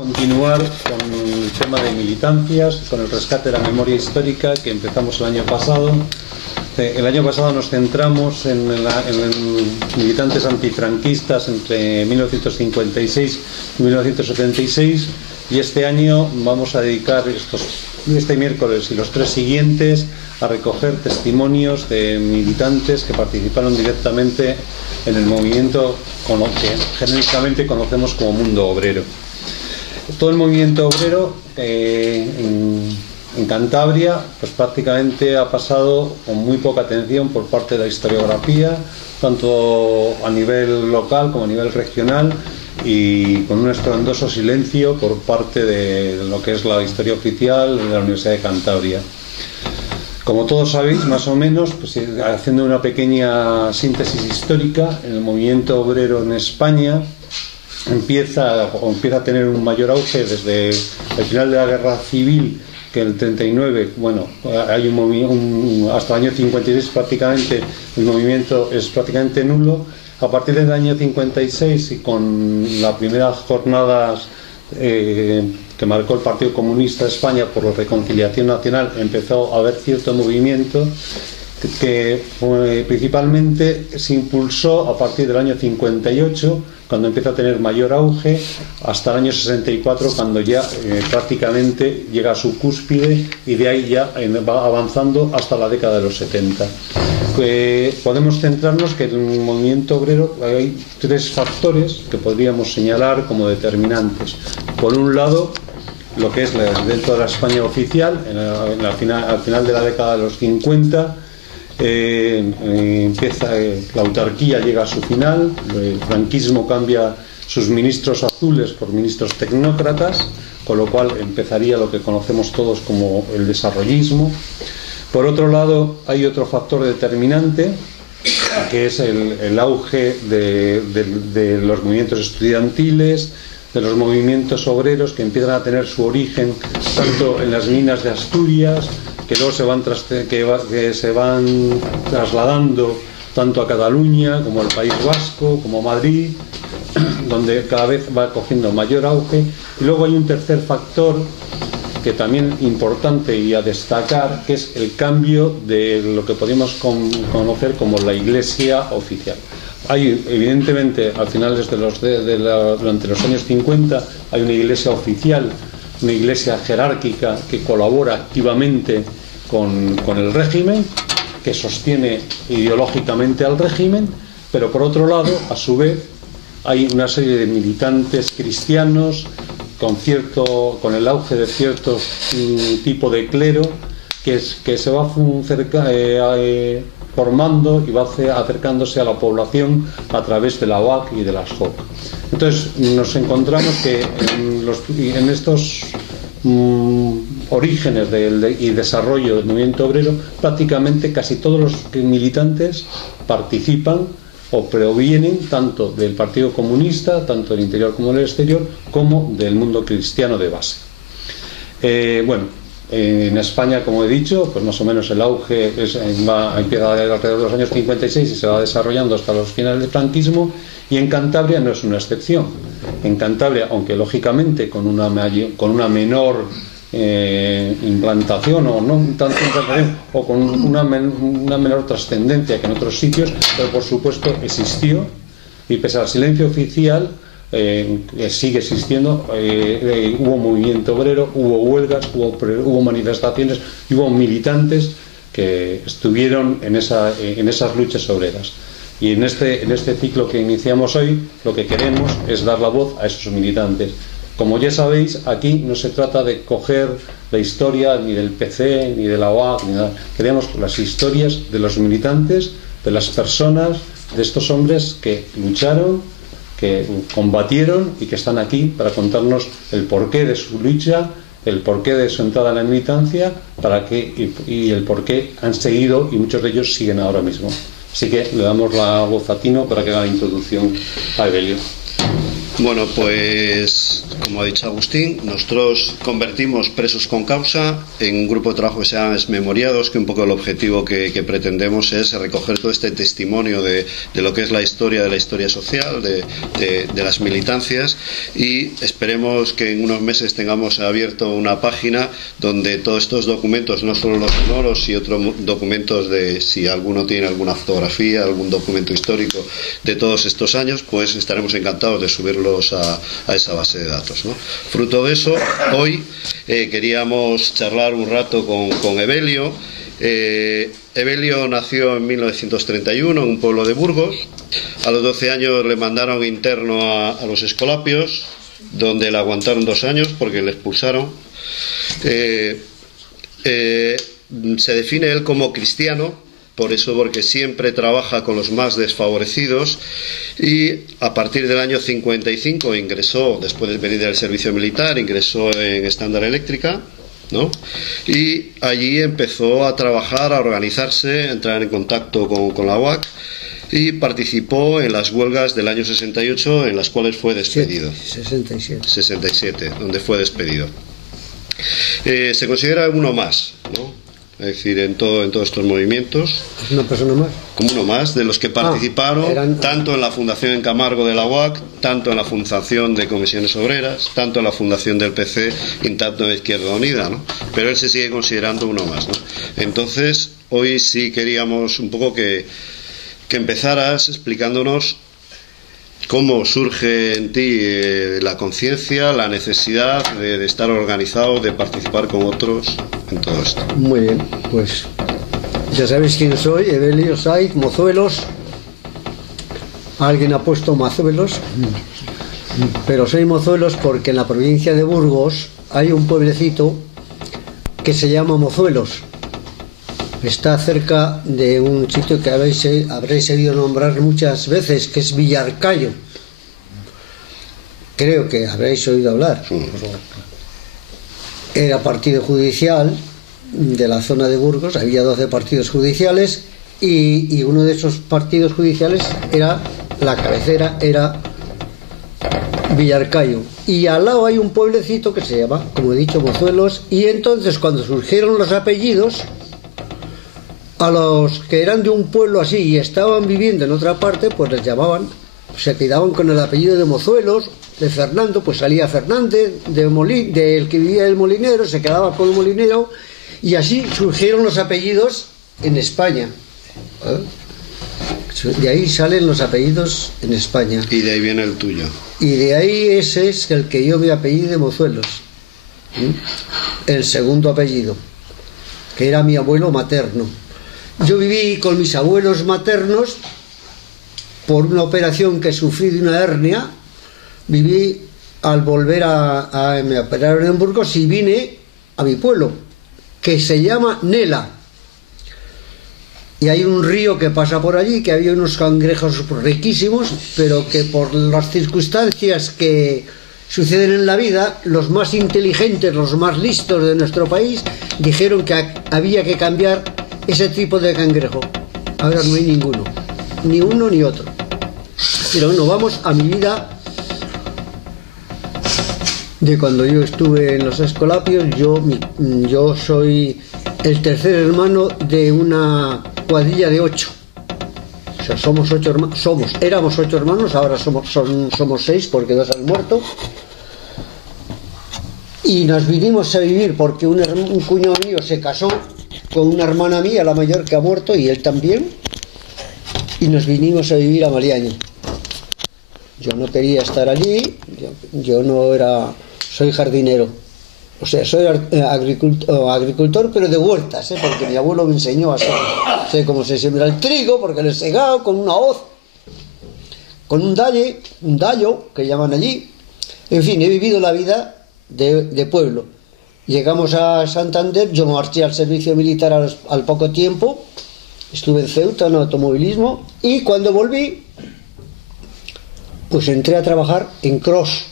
Continuar con el tema de militancias, con el rescate de la memoria histórica que empezamos el año pasado. El año pasado nos centramos en militantes antifranquistas entre 1956 y 1976 y este año vamos a dedicar este miércoles y los tres siguientes a recoger testimonios de militantes que participaron directamente en el movimiento que genéricamente conocemos como mundo obrero. Todo el movimiento obrero en Cantabria pues prácticamente ha pasado con muy poca atención por parte de la historiografía, tanto a nivel local como a nivel regional, y con un estruendoso silencio por parte de lo que es la historia oficial de la Universidad de Cantabria. Como todos sabéis, más o menos, pues, haciendo una pequeña síntesis histórica, el movimiento obrero en España empieza a tener un mayor auge desde el final de la Guerra Civil, que en el 39, bueno, hay hasta el año 56 prácticamente el movimiento es prácticamente nulo. A partir del año 56 y con las primeras jornadas que marcó el Partido Comunista de España por la reconciliación nacional, empezó a haber cierto movimiento que principalmente se impulsó a partir del año 58, cuando empieza a tener mayor auge, hasta el año 64, cuando ya prácticamente llega a su cúspide, y de ahí ya va avanzando hasta la década de los 70. Podemos centrarnos que en el movimiento obrero hay tres factores que podríamos señalar como determinantes. Por un lado, lo que es dentro de la España oficial, al final de la década de los 50, la autarquía llega a su final, el franquismo cambia sus ministros azules por ministros tecnócratas, con lo cual empezaría lo que conocemos todos como el desarrollismo. Por otro lado, hay otro factor determinante, que es el auge de los movimientos estudiantiles, de los movimientos obreros, que empiezan a tener su origen tanto en las minas de Asturias, que luego se van trasladando tanto a Cataluña como al País Vasco, como Madrid, donde cada vez va cogiendo mayor auge. Y luego hay un tercer factor que también es importante y a destacar, que es el cambio de lo que podemos conocer como la Iglesia oficial. Hay, evidentemente, al final durante los años 50, hay una iglesia oficial, una iglesia jerárquica que colabora activamente con el régimen, que sostiene ideológicamente al régimen, pero por otro lado, a su vez, hay una serie de militantes cristianos con el auge de cierto tipo de clero que se va formando y va acercándose a la población a través de la OAC y de las JOC. Entonces nos encontramos que en estos orígenes y desarrollo del movimiento obrero, prácticamente casi todos los militantes participan o provienen tanto del Partido Comunista, tanto del interior como del exterior, como del mundo cristiano de base. En España, como he dicho, pues más o menos el auge empieza alrededor de los años 56 y se va desarrollando hasta los finales del franquismo, y en Cantabria no es una excepción. En Cantabria, aunque lógicamente con una menor implantación o no tanto implantación, o con una menor trascendencia que en otros sitios, pero por supuesto existió, y pese al silencio oficial sigue existiendo. Hubo movimiento obrero, hubo huelgas, hubo manifestaciones y hubo militantes que estuvieron en esas luchas obreras. Y en este ciclo que iniciamos hoy, lo que queremos es dar la voz a esos militantes. Como ya sabéis, aquí no se trata de coger la historia ni del PC, ni de la OAC, ni nada. Queremos las historias de los militantes, de las personas, de estos hombres que lucharon, que combatieron y que están aquí para contarnos el porqué de su lucha, el porqué de su entrada en la militancia, y el porqué han seguido, y muchos de ellos siguen ahora mismo. Así que le damos la voz a Tino para que haga la introducción a Evelio. Bueno, pues como ha dicho Agustín, nosotros convertimos presos con causa en un grupo de trabajo que se llama Memoriados, que un poco el objetivo que pretendemos es recoger todo este testimonio de lo que es la historia social, de las militancias, y esperemos que en unos meses tengamos abierto una página donde todos estos documentos, no solo los sonoros y otros documentos de si alguno tiene alguna fotografía, algún documento histórico de todos estos años, pues estaremos encantados de subirlos a esa base de datos, ¿no? Fruto de eso, hoy queríamos charlar un rato con Evelio. Evelio nació en 1931 en un pueblo de Burgos. A los 12 años le mandaron interno a los Escolapios, donde le aguantaron 2 años porque le expulsaron. Se define él como cristiano, por eso, porque siempre trabaja con los más desfavorecidos, y a partir del año 55 ingresó, después de venir del servicio militar, ingresó en Estándar Eléctrica, ¿no? Y allí empezó a trabajar, a organizarse, a entrar en contacto con la UAC, y participó en las huelgas del año 68, en las cuales fue despedido. 67, donde fue despedido. Se considera uno más, ¿no? Es decir, en todos estos movimientos. ¿Es una persona más? Como uno más, de los que participaron, tanto en la fundación en Camargo de la UAC, tanto en la fundación de Comisiones Obreras, tanto en la fundación del PC, y tanto en Izquierda Unida, ¿no? Pero él se sigue considerando uno más, ¿no? Entonces, hoy sí queríamos un poco que empezaras explicándonos cómo surge en ti la conciencia, la necesidad de estar organizado, de participar con otros en todo esto. Muy bien, pues ya sabéis quién soy, Evelio Saiz, Mozuelos. Alguien ha puesto Mazuelos, pero soy Mozuelos porque en la provincia de Burgos hay un pueblecito que se llama Mozuelos. Está cerca de un sitio que habréis oído nombrar muchas veces, que es Villarcayo. Creo que habréis oído hablar. Era partido judicial de la zona de Burgos, había 12 partidos judiciales, y uno de esos partidos judiciales era, la cabecera era Villarcayo. Y al lado hay un pueblecito que se llama, como he dicho, Mozuelos, y entonces cuando surgieron los apellidos, a los que eran de un pueblo así y estaban viviendo en otra parte, pues les llamaban, se quedaban con el apellido de Mozuelos, de Fernando, pues salía Fernández, del que vivía el molinero, se quedaba con el molinero, y así surgieron los apellidos en España. De ahí salen los apellidos en España. Y de ahí viene el tuyo. Y de ahí ese es el que yo me apellidé de Mozuelos. El segundo apellido, que era mi abuelo materno. Yo viví con mis abuelos maternos por una operación que sufrí de una hernia. Viví al volver me operaron en Burgos y vine a mi pueblo, que se llama Nela. Y hay un río que pasa por allí, que había unos cangrejos riquísimos, pero que por las circunstancias que suceden en la vida, los más inteligentes, los más listos de nuestro país, dijeron que había que cambiar ese tipo de cangrejo. Ahora no hay ninguno, ni uno ni otro. Pero bueno, vamos a mi vida de cuando yo estuve en los Escolapios. Yo soy el tercer hermano de una cuadrilla de 8. O sea, somos 8 hermanos. Éramos 8 hermanos, ahora somos 6 porque 2 han muerto. Y nos vinimos a vivir porque un cuñado mío se casó con una hermana mía, la mayor, que ha muerto, y él también. Y nos vinimos a vivir a Maliaño. Yo no quería estar allí, yo no era... Soy jardinero, o sea, soy agricultor, pero de huertas, porque mi abuelo me enseñó a hacer. Sé cómo se siembra el trigo, porque lo he segado con una hoz, con un dallo, que llaman allí. En fin, he vivido la vida de pueblo. Llegamos a Santander, yo marché al servicio militar al poco tiempo, estuve en Ceuta en automovilismo, y cuando volví, pues entré a trabajar en Cros.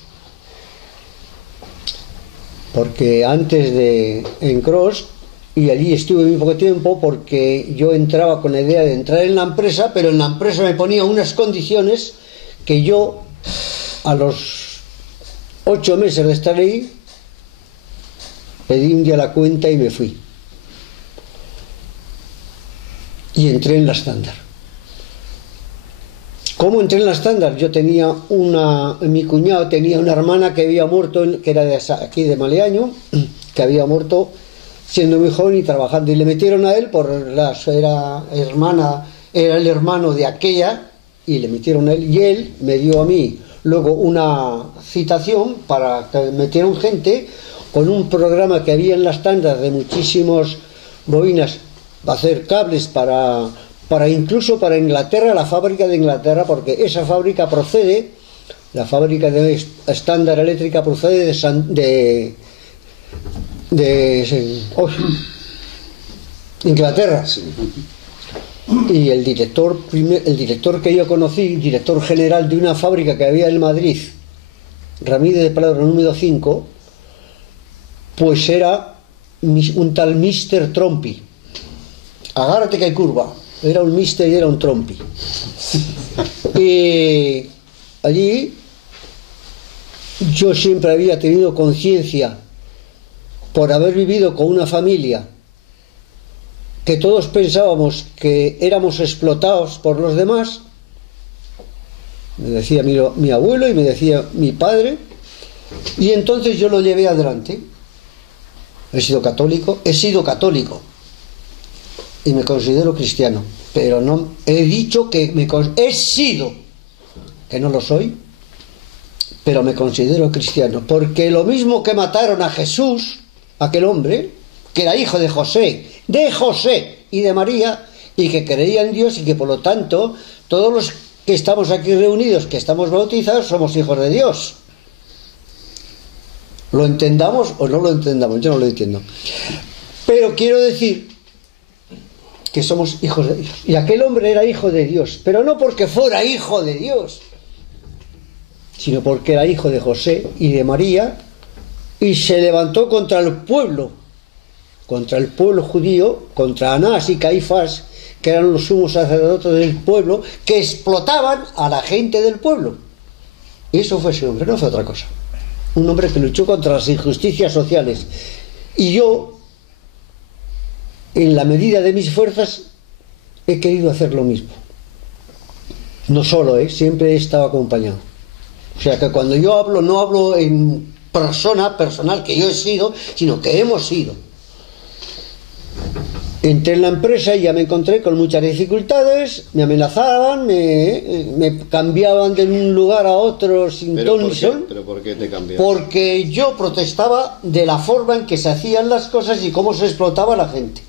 Porque en Cros, y allí estuve muy poco tiempo, porque yo entraba con la idea de entrar en la empresa, pero en la empresa me ponía unas condiciones que yo A los 8 meses de estar ahí, pedí un día la cuenta y me fui. Y entré en la estándar. ¿Cómo entré en la estándar? Yo tenía mi cuñado tenía una hermana que había muerto, que era aquí de Maleaño, que había muerto siendo muy joven y trabajando. Y le metieron a él, era el hermano de aquella, y le metieron a él. Y él me dio a mí luego una citación para que metieran gente con un programa que había en la estándar de muchísimos bobinas para hacer cables para incluso para Inglaterra, la fábrica de Inglaterra, porque esa fábrica procede, la fábrica de estándar eléctrica procede Inglaterra. Y el director que yo conocí, director general de una fábrica que había en Madrid, Ramírez de Prado, número 5, pues era un tal Mr. Trompi. Agárrate que hay curva. Era un mister y era un trompi. Y allí yo siempre había tenido conciencia, por haber vivido con una familia que todos pensábamos que éramos explotados por los demás. Me decía mi abuelo y me decía mi padre, y entonces yo lo llevé adelante. He sido católico y me considero cristiano, pero no he dicho que he sido, que no lo soy, pero me considero cristiano, porque lo mismo que mataron a Jesús, aquel hombre que era hijo de José y de María, y que creía en Dios, y que por lo tanto todos los que estamos aquí reunidos, que estamos bautizados, somos hijos de Dios. Lo entendamos o no lo entendamos, yo no lo entiendo, pero quiero decir que somos hijos de Dios. Y aquel hombre era hijo de Dios, pero no porque fuera hijo de Dios, sino porque era hijo de José y de María, y se levantó contra el pueblo judío, contra Anás y Caifás, que eran los sumos sacerdotes del pueblo, que explotaban a la gente del pueblo. Y eso fue ese hombre, no fue otra cosa. Un hombre que luchó contra las injusticias sociales. Y yo, en la medida de mis fuerzas, he querido hacer lo mismo. No solo, siempre he estado acompañado. O sea que cuando yo hablo, no hablo en personal que yo he sido, sino que hemos sido. Entré en la empresa y ya me encontré con muchas dificultades, me amenazaban, me cambiaban de un lugar a otro sin ton ni son. ¿Pero por qué te cambiaron? Porque yo protestaba de la forma en que se hacían las cosas y cómo se explotaba a la gente.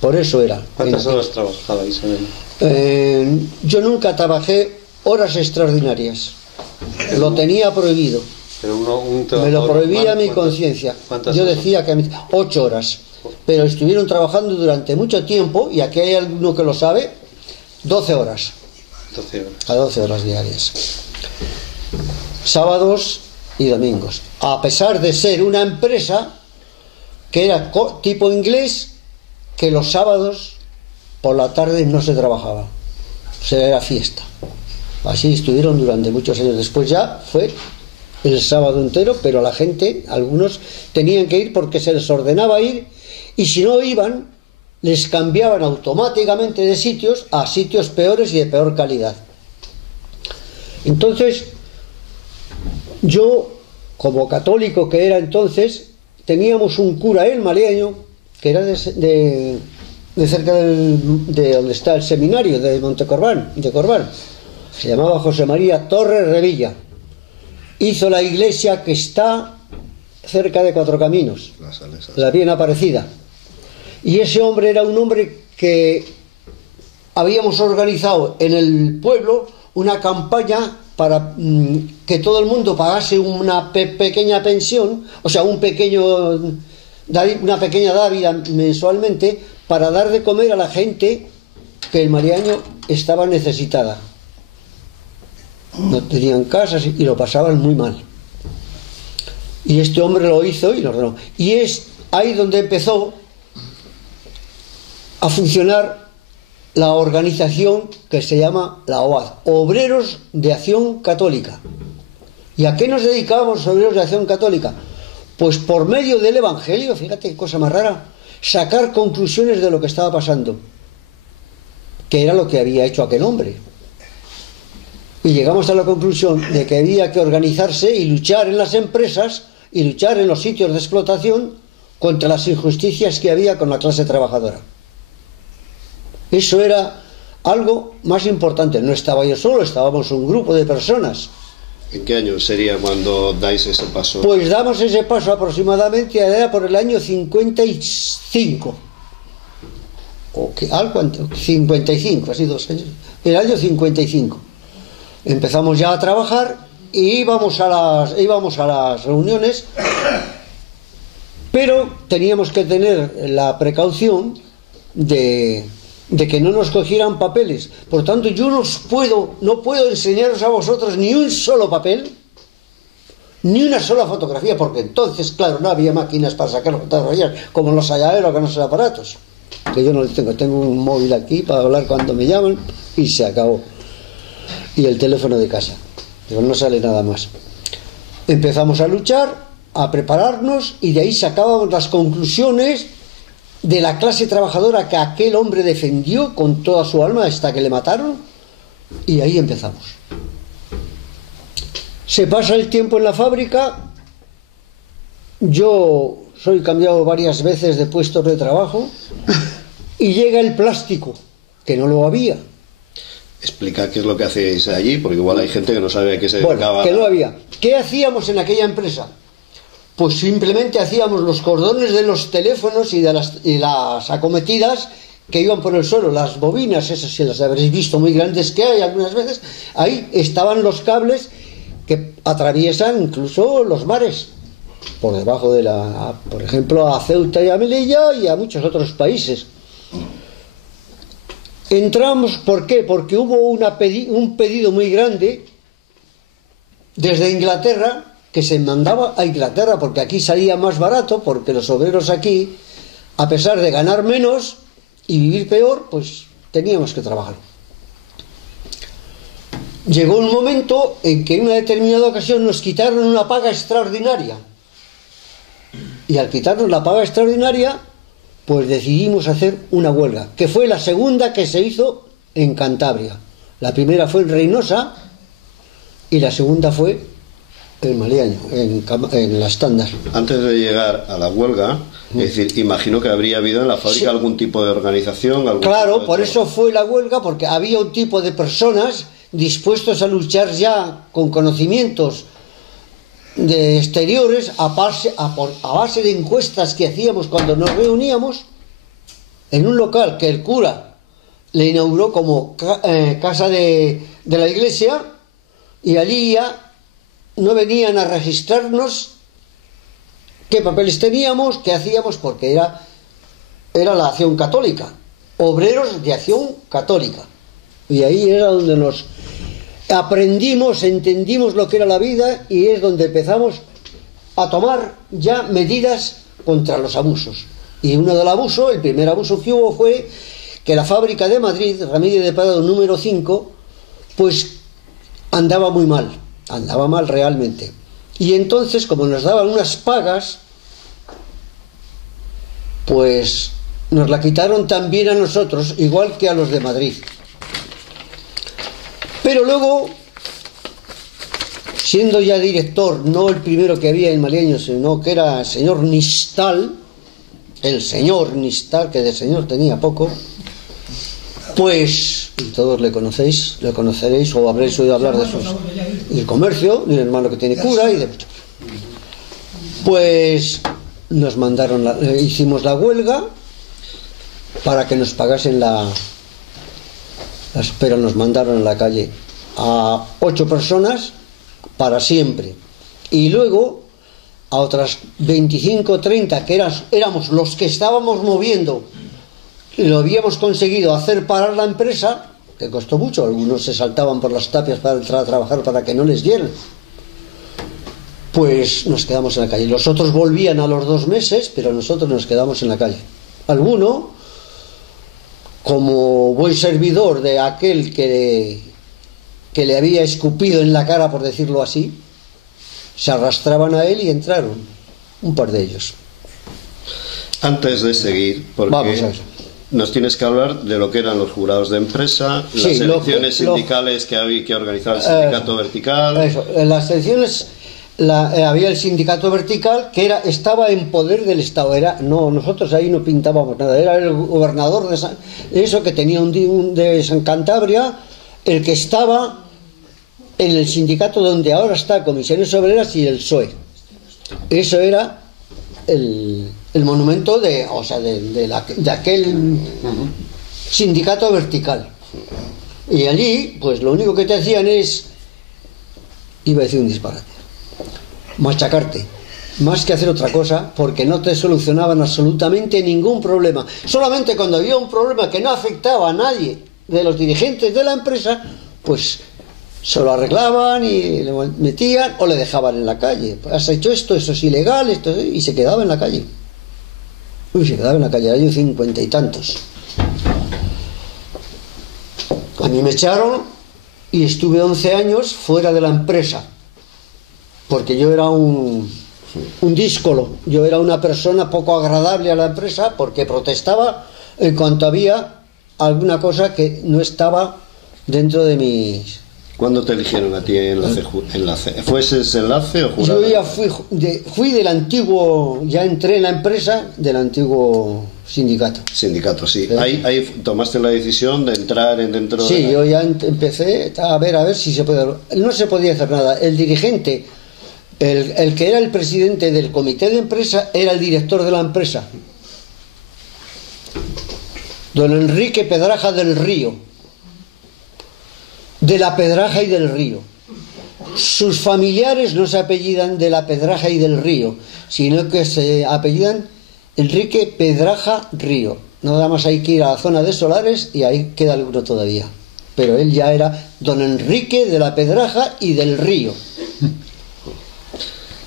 Por eso era. ¿Cuántas horas trabajabais en él? Yo nunca trabajé horas extraordinarias. Lo tenía prohibido. Pero me lo prohibía mi conciencia. Yo decía que 8 horas. Pero estuvieron trabajando durante mucho tiempo, y aquí hay alguno que lo sabe, 12 horas. 12 horas. A 12 horas diarias. Sábados y domingos. A pesar de ser una empresa que era tipo inglés, que los sábados por la tarde no se trabajaba. O sea, era fiesta. Así estuvieron durante muchos años. Después ya fue el sábado entero, pero la gente, algunos tenían que ir porque se les ordenaba ir, y si no iban, les cambiaban automáticamente de sitios a sitios peores y de peor calidad. Entonces, yo, como católico que era entonces, teníamos un cura, el maleaño, que era de cerca de donde está el seminario de Montecorbán, de Corbán. Se llamaba José María Torres Revilla. Hizo la iglesia que está cerca de Cuatro Caminos, la bien Aparecida. Y ese hombre era un hombre que habíamos organizado en el pueblo una campaña para que todo el mundo pagase una pequeña pensión, o sea, una pequeña dávida mensualmente, para dar de comer a la gente que el Mariaño estaba necesitada. No tenían casas y lo pasaban muy mal. Y este hombre lo hizo y lo ordenó. Y es ahí donde empezó a funcionar la organización que se llama la OAD, Obreros de Acción Católica. ¿Y a qué nos dedicábamos los obreros de Acción Católica? Pues por medio del Evangelio, fíjate qué cosa más rara, sacar conclusiones de lo que estaba pasando, que era lo que había hecho aquel hombre. Y llegamos a la conclusión de que había que organizarse y luchar en las empresas y luchar en los sitios de explotación contra las injusticias que había con la clase trabajadora. Eso era algo más importante. No estaba yo solo, estábamos un grupo de personas. ¿En qué año sería cuando dais ese paso? Pues damos ese paso aproximadamente allá por el año 55. O que, algo antes, 55, así 2 años. El año 55. Empezamos ya a trabajar y íbamos a las reuniones, pero teníamos que tener la precaución de que no nos cogieran papeles. Por tanto, yo no puedo enseñaros a vosotros ni un solo papel, ni una sola fotografía, porque entonces, claro, no había máquinas para sacar fotografías como los hay ahora con esos aparatos, que yo no tengo un móvil aquí para hablar cuando me llaman y se acabó, y el teléfono de casa, pero no sale nada más. Empezamos a luchar, a prepararnos, y de ahí sacábamos las conclusiones de la clase trabajadora que aquel hombre defendió con toda su alma hasta que le mataron, y ahí empezamos. Se pasa el tiempo en la fábrica, yo soy cambiado varias veces de puestos de trabajo, y llega el plástico, que no lo había. Explica qué es lo que hacéis allí, porque igual hay gente que no sabe a qué se dedicaba. Bueno, que no había. ¿Qué hacíamos en aquella empresa? Pues simplemente hacíamos los cordones de los teléfonos y las acometidas que iban por el suelo, las bobinas, esas si las habréis visto muy grandes que hay algunas veces, ahí estaban los cables que atraviesan incluso los mares, por debajo de por ejemplo, a Ceuta y a Melilla y a muchos otros países. Entramos, ¿por qué? Porque hubo un pedido muy grande desde Inglaterra, que se mandaba a Inglaterra porque aquí salía más barato, porque los obreros aquí, a pesar de ganar menos y vivir peor, pues teníamos que trabajar. Llegó un momento en que en una determinada ocasión nos quitaron una paga extraordinaria, y al quitarnos la paga extraordinaria, pues decidimos hacer una huelga, que fue la segunda que se hizo en Cantabria. La primera fue en Reynosa y la segunda fue en Maliaño, en la estándar. Antes de llegar a la huelga, es decir, imagino que habría habido en la fábrica algún tipo de organización. Claro, por eso fue la huelga, porque había un tipo de personas dispuestos a luchar ya con conocimientos de exteriores, a base de encuestas que hacíamos cuando nos reuníamos en un local que el cura le inauguró como casa de la iglesia, y allí ya no venían a registrarnos qué papeles teníamos, qué hacíamos, porque era la Acción Católica, Obreros de Acción Católica, y ahí era donde nos aprendimos, entendimos lo que era la vida, y es donde empezamos a tomar ya medidas contra los abusos. Y uno del abuso, el primer abuso que hubo fue que la fábrica de Madrid, Ramírez de Prado número 5, pues andaba muy mal, andaba mal realmente. Y entonces, como nos daban unas pagas, pues nos la quitaron también a nosotros, igual que a los de Madrid. Pero luego, siendo ya director, no el primero que había en Maliaño, sino que era el señor Nistal, que de señor tenía poco, pues, y todos le conoceréis o habréis oído hablar de sus, del comercio, de un hermano que tiene cura y de muchos. Pues nos mandaron, hicimos la huelga para que nos pagasen pero nos mandaron a la calle a 8 personas para siempre, y luego a otras 25 o 30 que éramos los que estábamos moviendo, lo habíamos conseguido hacer parar la empresa, que costó mucho. Algunos se saltaban por las tapias para entrar a trabajar para que no les dieran. Pues nos quedamos en la calle. Los otros volvían a los 2 meses, pero nosotros nos quedamos en la calle. Alguno como buen servidor de aquel que le había escupido en la cara, por decirlo así, se arrastraban a él y entraron un par de ellos. Antes de seguir, porque Vamos a ver. nos tienes que hablar de lo que eran los jurados de empresa, Sí, las elecciones sindicales que organizaba el sindicato vertical. Eso, en las elecciones había el sindicato vertical que estaba en poder del Estado. Nosotros ahí no pintábamos nada, era el gobernador de eso que tenía de San Cantabria, el que estaba en el sindicato donde ahora está Comisiones Obreras y el PSOE. Eso era el monumento de aquel sindicato vertical. Y allí, pues lo único que te hacían iba a decir un disparate, machacarte, más que hacer otra cosa, porque no te solucionaban absolutamente ningún problema. Solamente cuando había un problema que no afectaba a nadie de los dirigentes de la empresa, pues se lo arreglaban y le metían o le dejaban en la calle. Has hecho esto, eso es ilegal, y se quedaba en la calle. Se quedaba en la calle, año 50 y tantos. A mí me echaron y estuve 11 años fuera de la empresa, porque yo era un díscolo, yo era una persona poco agradable a la empresa, porque protestaba en cuanto había alguna cosa que no estaba dentro de mis... ¿Cuándo te eligieron a ti enlace? ¿Fueses enlace o jurado? Yo ya fui del antiguo, ya entré en la empresa del antiguo sindicato. Sindicato, sí. Ahí tomaste la decisión de entrar dentro de... Sí, yo ya empecé a ver si se puede... No se podía hacer nada. El dirigente, el que era el presidente del comité de empresa, era el director de la empresa. Don Enrique Pedraja del Río. De la Pedraja y del Río. Sus familiares no se apellidan de la Pedraja y del Río, sino que se apellidan Enrique Pedraja Río. Nada más hay que ir a la zona de Solares y ahí queda alguno todavía. Pero él ya era don Enrique de la Pedraja y del Río.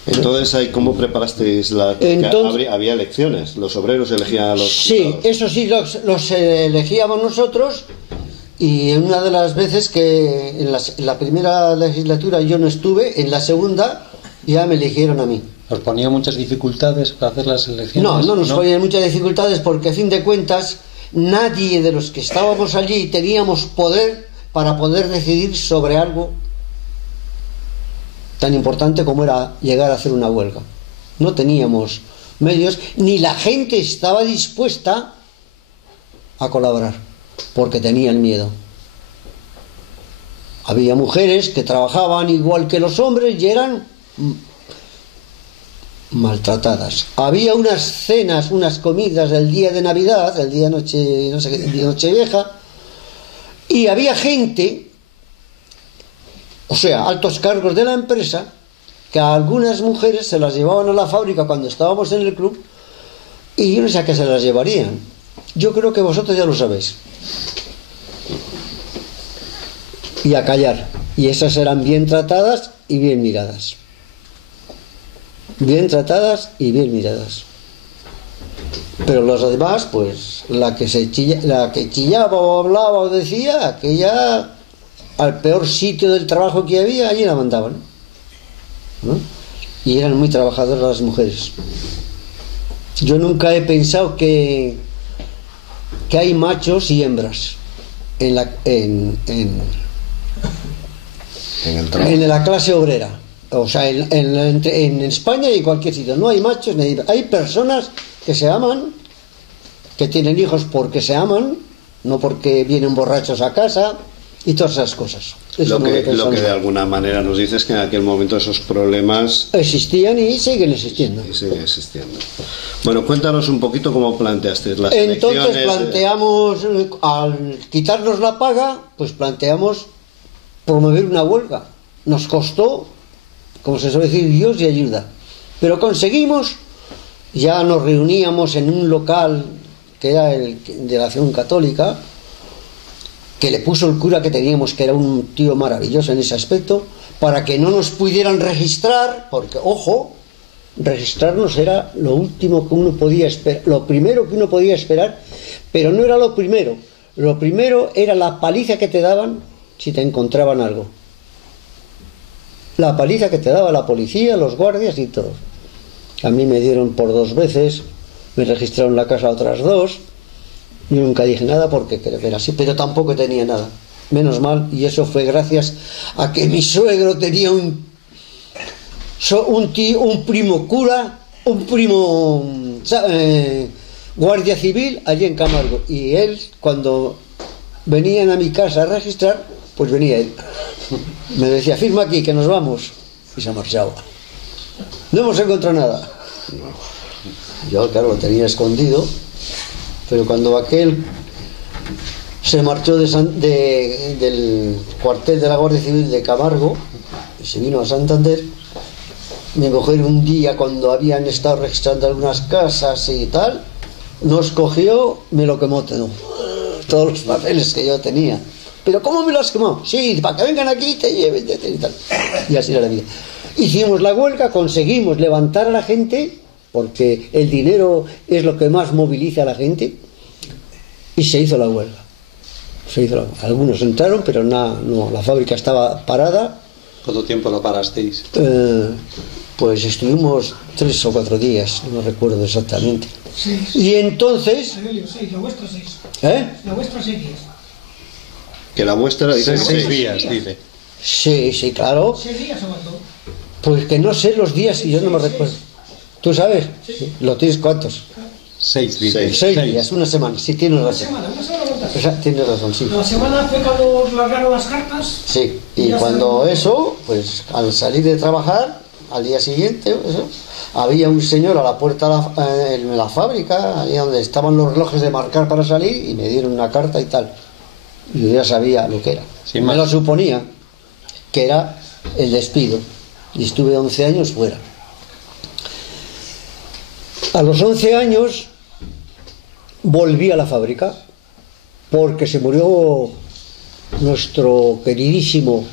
Entonces, ¿cómo preparasteis había elecciones? Los obreros elegían a los... Sí, jurados. Eso sí, los elegíamos nosotros. Y en una de las veces que en la primera legislatura yo no estuve, en la segunda ya me eligieron a mí. ¿Os ponía muchas dificultades para hacer las elecciones? No nos ponían muchas dificultades, porque a fin de cuentas nadie de los que estábamos allí teníamos poder para poder decidir sobre algo tan importante como era llegar a hacer una huelga. No teníamos medios, ni la gente estaba dispuesta a colaborar, porque tenían miedo. Había mujeres que trabajaban igual que los hombres y eran maltratadas. Había unas cenas, unas comidas del día de Navidad, el día Nochevieja, y había gente, o sea, altos cargos de la empresa, que a algunas mujeres se las llevaban a la fábrica cuando estábamos en el club, y yo no sé a qué se las llevarían. Yo creo que vosotros ya lo sabéis. Y a callar. Y esas eran bien tratadas y bien miradas. Bien tratadas y bien miradas. Pero los demás, pues, la que chillaba o hablaba o decía, aquella al peor sitio del trabajo que había, allí la mandaban, ¿no? Y eran muy trabajadoras las mujeres. Yo nunca he pensado que hay machos y hembras en la clase obrera, o sea, en España y en cualquier sitio. No hay machos ni hay personas que se aman, que tienen hijos porque se aman, no porque vienen borrachos a casa y todas esas cosas. Lo que de alguna manera nos dice es que en aquel momento esos problemas existían y siguen existiendo. Bueno, cuéntanos un poquito cómo planteaste las elecciones. Entonces planteamos, al quitarnos la paga, pues planteamos promover una huelga. Nos costó, como se suele decir, Dios y ayuda, pero conseguimos. Ya nos reuníamos en un local que era el de la Acción Católica, que le puso el cura que teníamos, que era un tío maravilloso en ese aspecto, para que no nos pudieran registrar, porque, ojo, registrarnos era lo último que uno podía esperar, lo primero que uno podía esperar, pero no era lo primero. Lo primero era la paliza que te daban si te encontraban algo. La paliza que te daba la policía, los guardias y todo. A mí me dieron por 2 veces, me registraron la casa otras 2. Yo nunca dije nada porque creo que era así, pero tampoco tenía nada. Menos mal, y eso fue gracias a que mi suegro tenía un primo cura, un primo guardia civil allí en Camargo. Y él, cuando venían a mi casa a registrar, pues venía él. Me decía, firma aquí, que nos vamos. Y se marchaba. No hemos encontrado nada. Yo, claro, lo tenía escondido. Pero cuando aquel se marchó del cuartel de la Guardia Civil de Camargo y se vino a Santander, mi mujer un día, cuando habían estado registrando algunas casas y tal, nos cogió, me lo quemó todo, todos los papeles que yo tenía. ¿Pero cómo me lo has quemado? Sí, para que vengan aquí y te lleven y tal. Y así era la vida. Hicimos la huelga, conseguimos levantar a la gente, porque el dinero es lo que más moviliza a la gente, y se hizo la huelga. Algunos entraron, pero no, la fábrica estaba parada. ¿Cuánto tiempo la parasteis? Pues estuvimos 3 o 4 días, no recuerdo exactamente. 6. Y entonces... 6, la vuestra 6. La vuestra 6 días. Que la vuestra dice 6 días, dice. Sí, claro. 6 días aguantó. Pues que no sé los días y yo no me recuerdo. ¿Tú sabes? Sí. ¿Lo tienes cuántos? 6 días. 6 días, una semana, sí, tienes razón. Una semana aguantaste. Tienes razón, sí. La semana fue cuando os largaron las cartas. Sí, y cuando eso, pues al salir de trabajar, al día siguiente, eso, había un señor a la puerta de la fábrica, ahí donde estaban los relojes de marcar para salir, y me dieron una carta y tal. Y yo ya sabía lo que era. Me lo suponía, que era el despido. Y estuve 11 años fuera. A los 11 años volví a la fábrica porque se murió nuestro queridísimo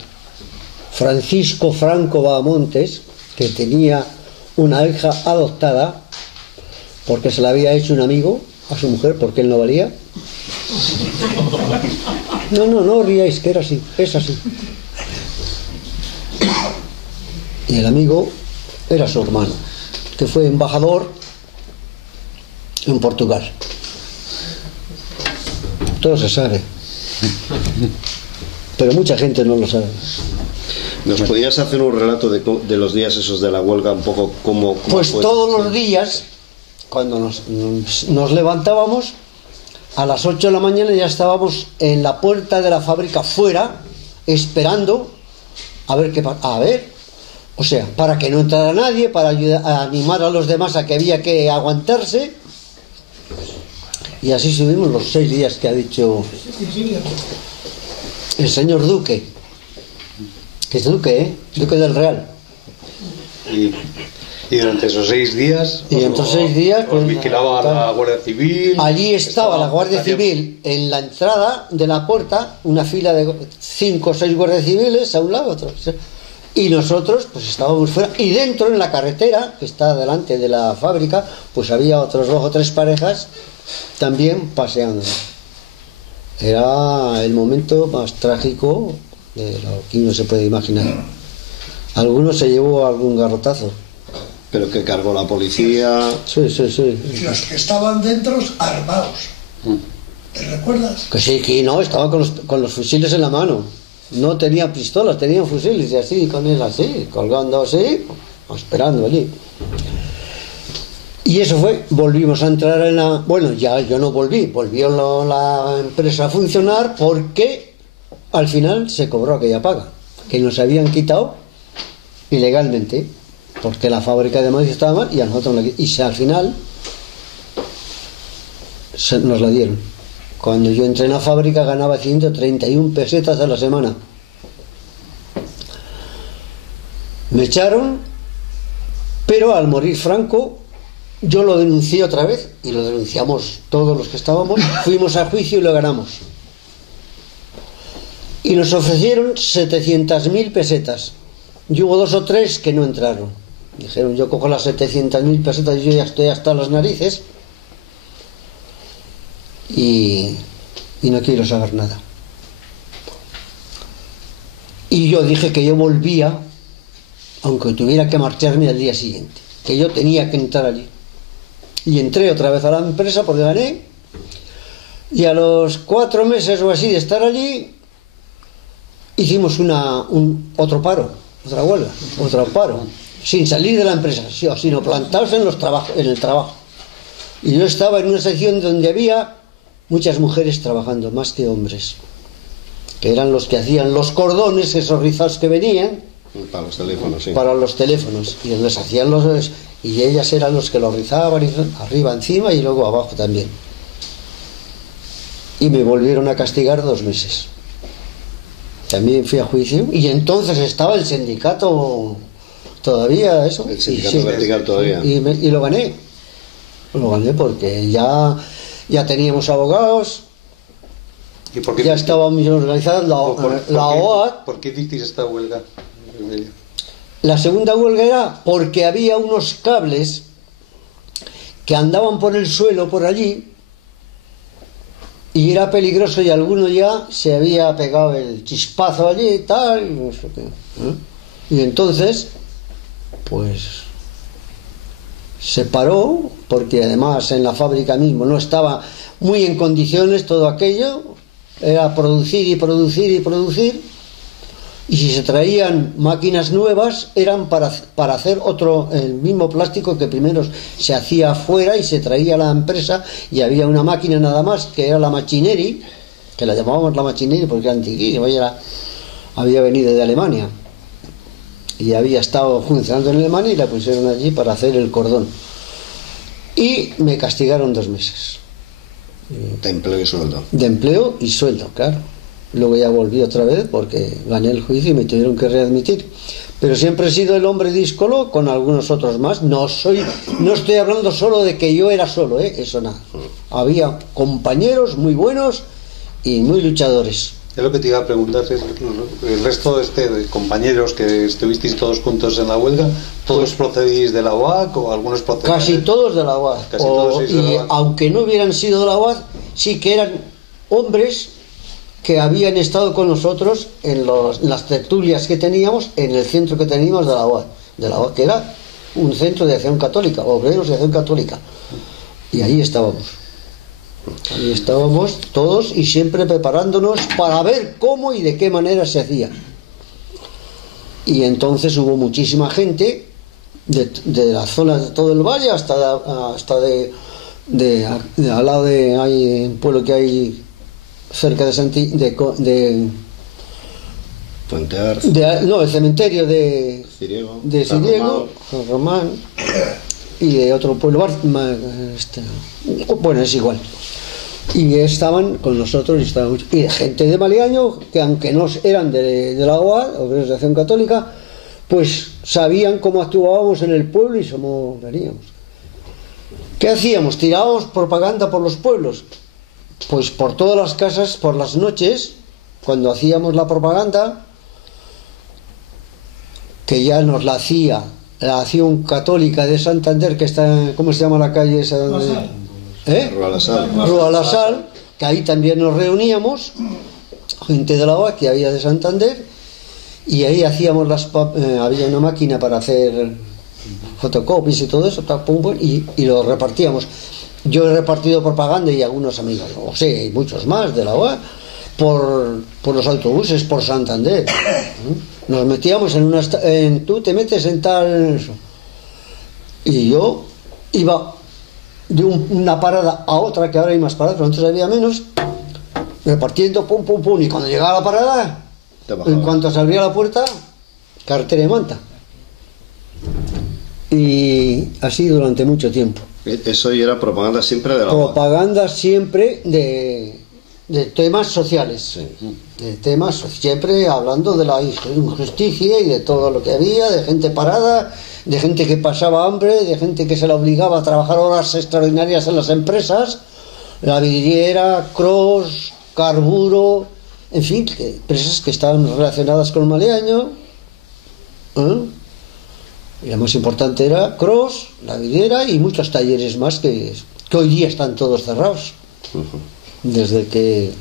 Francisco Franco Bahamontes, que tenía una hija adoptada porque se la había hecho un amigo a su mujer porque él no valía. No ríais, que era así, es así. Y el amigo era su hermano, que fue embajador en Portugal. Todo se sabe, pero mucha gente no lo sabe. ¿Nos podías hacer un relato de los días esos de la huelga, un poco cómo pues fue? Todos los días, cuando nos levantábamos, a las 8 de la mañana ya estábamos en la puerta de la fábrica fuera, esperando a ver qué pasa. A ver, o sea, para que no entrara nadie, para ayudar, a animar a los demás a que había que aguantarse. Y así subimos los 6 días que ha dicho el señor Duque. Que es Duque, Duque del Real. Y durante esos 6 días... Y en esos 6 días... Pues vigilaba la Guardia Civil... Allí estaba la Guardia Civil en la entrada de la puerta, una fila de 5 o 6 guardias civiles a un lado, otro. Y nosotros pues estábamos fuera. Y dentro, en la carretera, que está delante de la fábrica, pues había otros 2 o 3 parejas también paseando. Era el momento más trágico de lo que uno se puede imaginar. Algunos se llevó algún garrotazo. Pero que cargó la policía. Sí. Y los que estaban dentro armados. ¿Te recuerdas? Que sí, que no, estaban con los fusiles en la mano. No tenían pistolas, tenían fusiles, y así, con él así, colgando así, esperando allí. Y eso fue, volvimos a entrar en la... Bueno, ya yo no volvió la empresa a funcionar porque al final se cobró aquella paga, que nos habían quitado ilegalmente, porque la fábrica de maíz estaba mal y a nosotros al final nos la dieron. Cuando yo entré en la fábrica ganaba 131 pesetas a la semana. Me echaron, pero al morir Franco yo lo denuncié otra vez, y lo denunciamos todos los que estábamos, fuimos a juicio y lo ganamos. Y nos ofrecieron 700.000 pesetas. Y hubo 2 o 3 que no entraron. Dijeron, yo cojo las 700.000 pesetas, yo ya estoy hasta las narices. Y y no quiero saber nada. Y yo dije que yo volvía, aunque tuviera que marcharme al día siguiente, que yo tenía que entrar allí. Y entré otra vez a la empresa porque gané, y a los 4 meses o así de estar allí hicimos otro paro, otra huelga, otro paro, sin salir de la empresa, sino plantados en el trabajo. Y yo estaba en una sección donde había muchas mujeres trabajando, más que hombres, que eran los que hacían los cordones, esos rizados que venían para los teléfonos, sí. Para los teléfonos, y donde se hacían y ellas eran los que los rizaban arriba, encima y luego abajo también. Y me volvieron a castigar 2 meses. También fui a juicio, y entonces estaba el sindicato todavía, eso. El sindicato vertical todavía. Y lo gané. Lo gané porque ya teníamos abogados. ¿Y por qué ya estaban muy organizadas la OAT. ¿Por qué hicisteis esta huelga? La segunda huelga era porque había unos cables que andaban por el suelo por allí y era peligroso, y alguno ya se había pegado el chispazo allí y tal, y no sé qué. Y entonces pues se paró, porque además en la fábrica mismo no estaba muy en condiciones todo aquello, era producir y producir y producir, y si se traían máquinas nuevas eran para hacer el mismo plástico que primero se hacía afuera y se traía a la empresa, y había una máquina nada más que era la Machinery, que la llamábamos la Machinery porque era antiquísima, había venido de Alemania y había estado funcionando en Alemania, y la pusieron allí para hacer el cordón, y me castigaron 2 meses de empleo y sueldo. De empleo y sueldo, claro. Luego ya volví otra vez porque gané el juicio y me tuvieron que readmitir. Pero siempre he sido el hombre díscolo con algunos otros más. No estoy hablando solo de que yo era solo, eso nada. Había compañeros muy buenos y muy luchadores. Es lo que te iba a preguntar, el resto de compañeros que estuvisteis todos juntos en la huelga, ¿todos procedís de la UAC o algunos procedían? Casi todos de la UAC. Casi todos sois de la UAC. Aunque no hubieran sido de la UAC, sí que eran hombres que habían estado con nosotros en las tertulias que teníamos en el centro que teníamos de la UAC, que era un centro de acción católica, obreros de acción católica, y ahí estábamos todos, y siempre preparándonos para ver cómo y de qué manera se hacía. Y entonces hubo muchísima gente de las zonas de todo el valle hasta de al lado de hay un pueblo que hay cerca de Puente Arce. El cementerio de Ciriego, San Román, y de otro pueblo, bueno, es igual. Y estaban con nosotros, y de gente de Maliaño, que aunque no eran de la OAD, Obreros de Acción Católica, pues sabían cómo actuábamos en el pueblo y veníamos. ¿Qué hacíamos? Tirábamos propaganda por los pueblos. Pues por todas las casas, por las noches, cuando hacíamos la propaganda, que ya nos la hacía la Acción Católica de Santander, que está, ¿cómo se llama la calle esa? Rua La Sal, que ahí también nos reuníamos, gente de la OAC que había de Santander, y ahí hacíamos había una máquina para hacer fotocopias y todo eso, y lo repartíamos. Yo he repartido propaganda, y algunos amigos, hay muchos más de la OAC, por los autobuses, por Santander. Nos metíamos tú te metes en tal, y yo iba de una parada a otra, que ahora hay más paradas, pero antes había menos, repartiendo pum pum pum, y cuando llegaba a la parada, en cuanto se abría la puerta, cartera de manta. Y así durante mucho tiempo. Eso y era propaganda siempre de la propaganda siempre de temas sociales, sí. De temas siempre hablando de la injusticia y de todo lo que había, de gente parada, de gente que pasaba hambre, de gente que se la obligaba a trabajar horas extraordinarias en las empresas, la vidriera, Cross, Carburo, en fin, empresas que estaban relacionadas con el Maliaño, y la más importante era Cross, la vidriera, y muchos talleres más que hoy día están todos cerrados. Desde que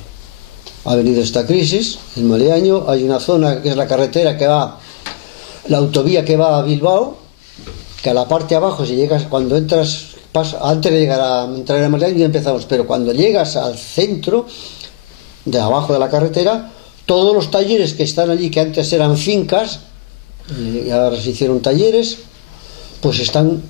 ha venido esta crisis, en Maleaño hay una zona que es la carretera que va, la autovía que va a Bilbao, que a la parte de abajo, si llegas, cuando entras, antes de llegar a entrar a Maleaño ya empezamos, pero cuando llegas al centro, de abajo de la carretera, todos los talleres que están allí, que antes eran fincas, y ahora se hicieron talleres, pues están,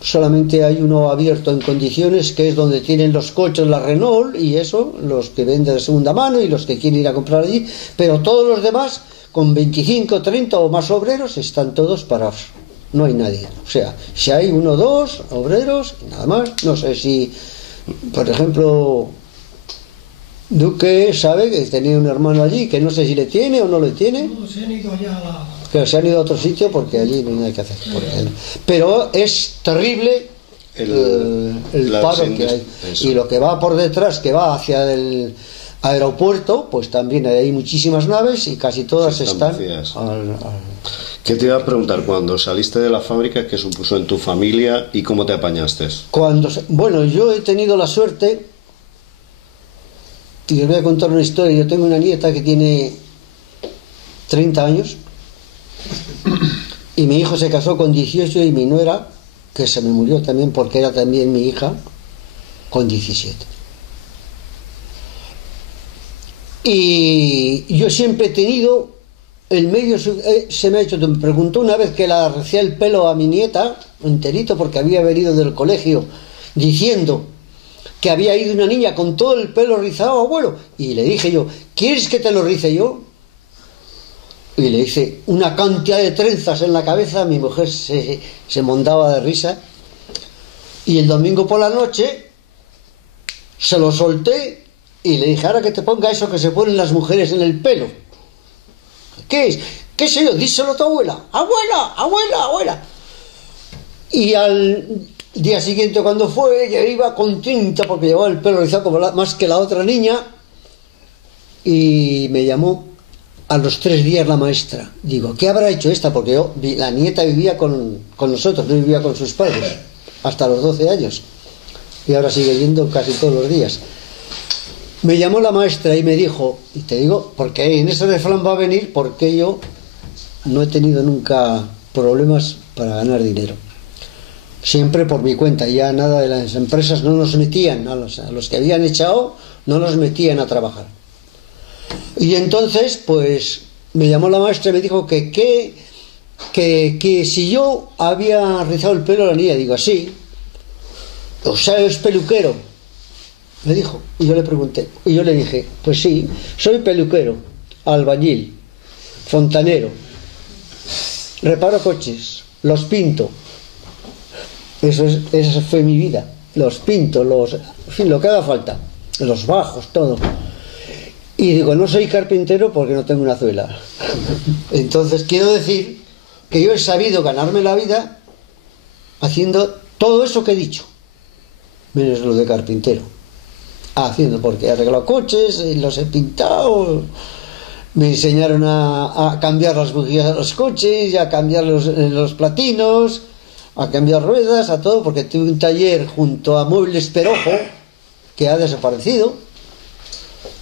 solamente hay uno abierto en condiciones, que es donde tienen los coches, la Renault y eso, los que venden de segunda mano y los que quieren ir a comprar allí, pero todos los demás, con 25, 30 o más obreros, están todos parados, no hay nadie. O sea, si hay 1 o 2 obreros, nada más. No sé si, por ejemplo, Duque sabe que tenía un hermano allí, que no sé si le tiene o no le tiene. No, se han ido allá a la... Que se han ido a otro sitio porque allí no hay nada que hacer. Pero es terrible el paro que hay. Eso. Y lo que va por detrás, que va hacia el aeropuerto, pues también hay muchísimas naves y casi todas están ¿Qué te iba a preguntar? Cuando saliste de la fábrica, ¿qué supuso en tu familia y cómo te apañaste? Bueno, yo he tenido la suerte, y les voy a contar una historia. Yo tengo una nieta que tiene 30 años y mi hijo se casó con 18 y mi nuera, que se me murió también porque era también mi hija, con 17. Y yo siempre he tenido el medio, se me ha hecho, me preguntó una vez que le arrecía el pelo a mi nieta enterito porque había venido del colegio diciendo que había ido una niña con todo el pelo rizado, abuelo, y le dije yo, ¿quieres que te lo rice yo? Y le hice una cantidad de trenzas en la cabeza. Mi mujer se montaba de risa, y el domingo por la noche se lo solté y le dije, ahora que te ponga eso que se ponen las mujeres en el pelo. ¿Qué es? ¿Qué sé yo? Díselo a tu abuela. Abuela, abuela, abuela. Y al día siguiente, cuando fue, ella iba contenta porque llevaba el pelo rizado como más que la otra niña, y me llamó a los 3 días la maestra. Digo, ¿qué habrá hecho esta? Porque la nieta vivía con nosotros, no vivía con sus padres hasta los 12 años y ahora sigue yendo casi todos los días. Me llamó la maestra y me dijo, y te digo, porque en ese refrán va a venir, porque yo no he tenido nunca problemas para ganar dinero, siempre por mi cuenta. Ya nada de las empresas no nos metían, a los que habían echado no nos metían a trabajar. Y entonces pues me llamó la maestra y me dijo que si yo había rizado el pelo a la niña. Digo, sí. O sea, es peluquero, me dijo. Y yo le pregunté, y yo le dije, pues sí, soy peluquero, albañil, fontanero, reparo coches, los pinto. Esa fue mi vida. Los pinto, en fin, lo que haga falta, los bajos, todo. Y digo, no soy carpintero porque no tengo una zuela. Entonces quiero decir que yo he sabido ganarme la vida haciendo todo eso que he dicho, menos lo de carpintero. Haciendo, porque he arreglado coches, los he pintado, me enseñaron a cambiar las bujías de los coches, a cambiar los platinos, a cambiar ruedas, a todo, porque tuve un taller junto a Muebles Perojo que ha desaparecido.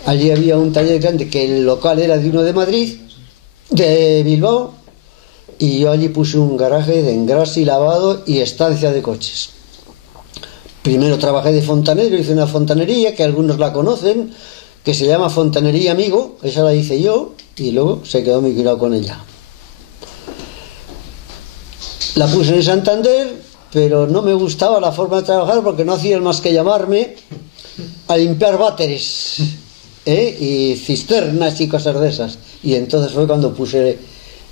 Allí había un taller grande, que el local era de uno de Madrid, de Bilbao, y yo allí puse un garaje de engrase y lavado y estancia de coches. Primero trabajé de fontanero, hice una fontanería que algunos la conocen, que se llama Fontanería Amigo, esa la hice yo, y luego se quedó mi cuidado con ella. La puse en Santander, pero no me gustaba la forma de trabajar porque no hacían más que llamarme a limpiar váteres, y cisternas y cosas de esas. Y entonces fue cuando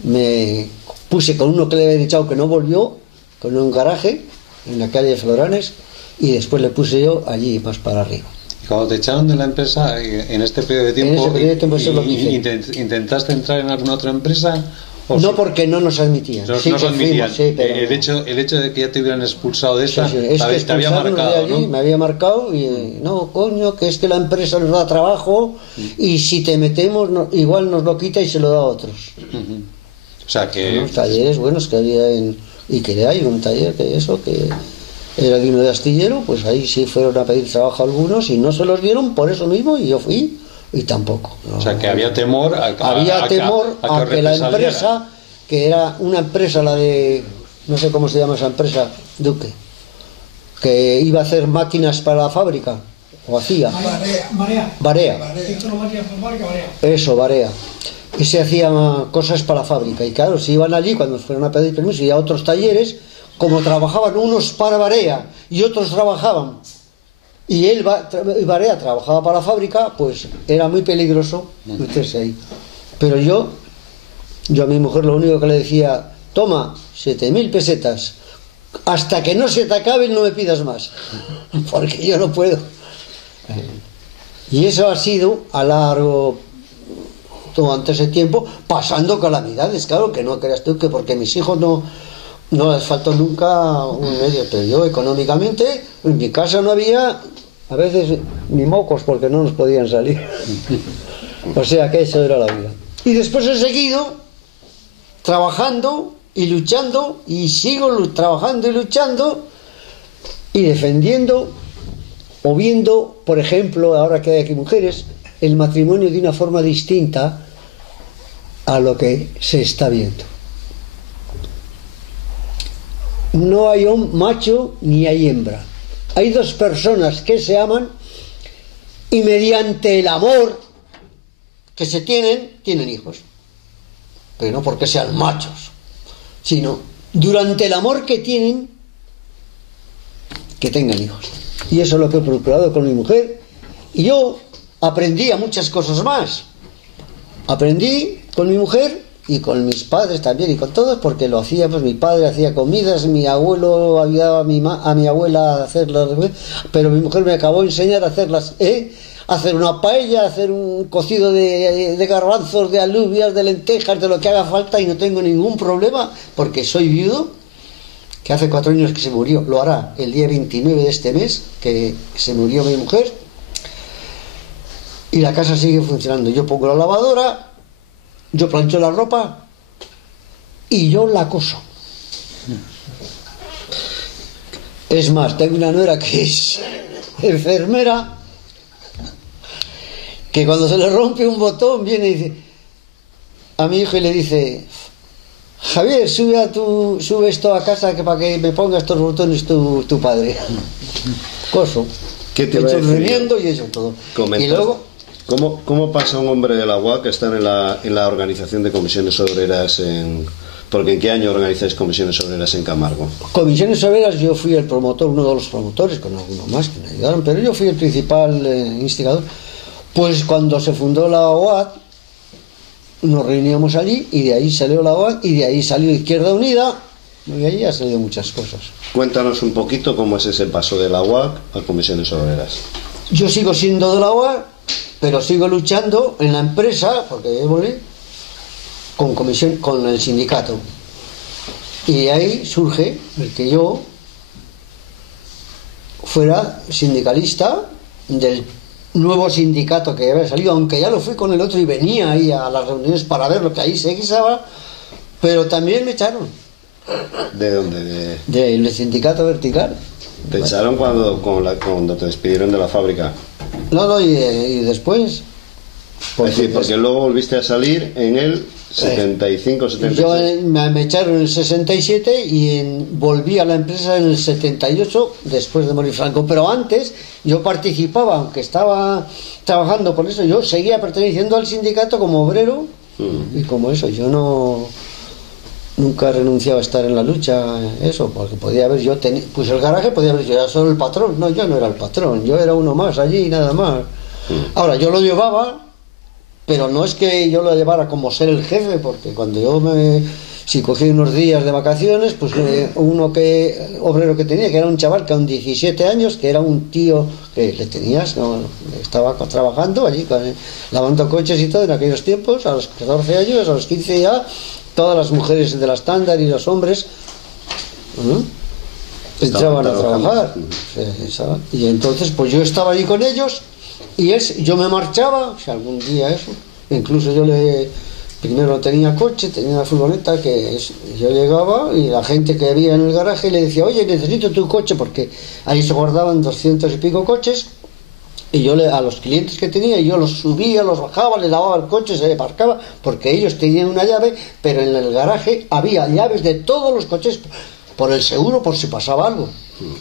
me puse con uno que le había echado que no volvió, con un garaje en la calle de Floranes, y después le puse yo allí más para arriba. Y cuando te echaron de la empresa, en este periodo de tiempo, ¿intentaste entrar en alguna otra empresa? No, porque no nos admitían. No, sí, no nos admitían. Fuimos, sí, pero el hecho de que ya te hubieran expulsado de esta, sí. Es que te había marcado, de allí, ¿no? Me había marcado y no, coño, que es que la empresa nos da trabajo y si te metemos igual nos lo quita y se lo da a otros. O sea que... Los talleres buenos que había y que hay un taller que era de uno de astillero, pues ahí sí fueron a pedir trabajo a algunos y no se los dieron por eso mismo, y yo fui y tampoco. No. O sea, que había temor a que la empresa, que era una empresa, la de, no sé cómo se llama esa empresa, Duque, que iba a hacer máquinas para la fábrica, o hacía. Barea. Eso, Barea. Y se hacían cosas para la fábrica. Y claro, si iban allí cuando fueron a pedir permiso y a otros talleres, como trabajaban unos para Barea y otros trabajaban, y Barea trabajaba para la fábrica, pues era muy peligroso meterse ahí. Pero yo a mi mujer lo único que le decía: toma, 7.000 pesetas, hasta que no se te acaben no me pidas más, porque yo no puedo. Y eso ha sido a largo, durante ese tiempo, pasando calamidades, claro, que no creas tú que porque mis hijos no les faltó nunca un medio, pero yo económicamente en mi casa no había a veces ni mocos porque no nos podían salir. O sea que eso era la vida. Y después he seguido trabajando y luchando, y sigo trabajando y luchando y defendiendo, o viendo, por ejemplo, ahora que hay aquí mujeres, el matrimonio de una forma distinta a lo que se está viendo. No hay un macho ni hay hembra. Hay dos personas que se aman y mediante el amor que se tienen hijos. Pero no porque sean machos, sino durante el amor que tienen, que tengan hijos. Y eso es lo que he procurado con mi mujer. Y yo aprendí a muchas cosas más. Aprendí con mi mujer y con mis padres también, y con todos, porque lo hacía, pues mi padre hacía comidas, mi abuelo ayudaba a mi abuela a hacerlas, pero mi mujer me acabó de enseñar a hacerlas, hacer una paella, hacer un cocido de garbanzos, de alubias, de lentejas, de lo que haga falta, y no tengo ningún problema, porque soy viudo, que hace 4 años que se murió, lo hará el día 29 de este mes, que se murió mi mujer, y la casa sigue funcionando. Yo pongo la lavadora, yo plancho la ropa y yo la coso. Es más, tengo una nuera que es enfermera, que cuando se le rompe un botón viene y dice a mi hijo y le dice: Javier, sube esto a casa que para que me ponga estos botones tu padre. Coso. ¿Qué te va a decir? Remiendo y eso todo. Y luego, ¿Cómo pasa un hombre de la UAC que está en la organización de comisiones obreras porque ¿en qué año organizáis comisiones obreras en Camargo? Comisiones obreras, yo fui el promotor, uno de los promotores, con algunos más que me ayudaron, pero yo fui el principal instigador. Pues cuando se fundó la OAT, nos reuníamos allí, y de ahí salió la OAT, y de ahí salió Izquierda Unida, y ahí ha salido muchas cosas. Cuéntanos un poquito cómo es ese paso de la UAC a comisiones obreras. Yo sigo siendo de la OAT, pero sigo luchando en la empresa, porque volví con el sindicato, y de ahí surge el que yo fuera sindicalista del nuevo sindicato que había salido, aunque ya lo fui con el otro y venía ahí a las reuniones para ver lo que ahí se guisaba, pero también me echaron. ¿De dónde? Del sindicato vertical. ¿Te echaron cuando te despidieron de la fábrica? No, y después. Es decir, porque luego volviste a salir en el 75, 76. Yo me echaron en el 67 y volví a la empresa en el 78, después de morir Franco. Pero antes yo participaba, aunque estaba trabajando por eso, yo seguía perteneciendo al sindicato como obrero. Y como eso, yo nunca he renunciado a estar en la lucha, eso, porque podía haber pues el garaje podía haber, yo era solo el patrón. No, yo no era el patrón, yo era uno más allí, nada más. Ahora, yo lo llevaba, pero no es que yo lo llevara como ser el jefe, porque cuando si cogí unos días de vacaciones, pues obrero que tenía, que era un chaval que a 17 años, que era un tío que le tenías, estaba trabajando allí, lavando coches y todo en aquellos tiempos, a los 14 años, a los 15 ya, todas las mujeres de la estándar y los hombres entraban a trabajar. Y entonces pues yo estaba allí con ellos, y yo me marchaba, o sea, algún día eso, incluso primero no tenía coche, tenía una furgoneta, yo llegaba y la gente que había en el garaje le decía: oye, necesito tu coche, porque ahí se guardaban 200 y pico coches, Y yo a los clientes que tenía, yo los subía, los bajaba, les lavaba el coche, se aparcaba, porque ellos tenían una llave, pero en el garaje había llaves de todos los coches por el seguro, por si pasaba algo.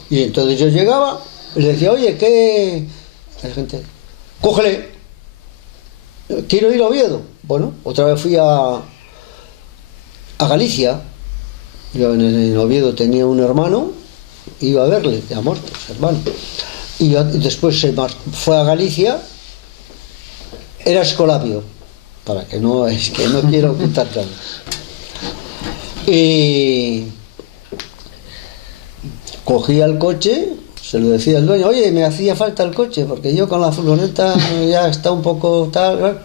Y entonces yo llegaba y le decía, oye, ¿qué? La gente, cógele, quiero ir a Oviedo. Bueno, otra vez fui a Galicia. Yo en Oviedo tenía un hermano, iba a verle, ya muerto, hermano. Y después se fue a Galicia, era escolapio, para que no, es que no quiero ocultar nada. Y cogía el coche, se lo decía al dueño, oye, me hacía falta el coche, porque yo con la furgoneta ya está un poco tal.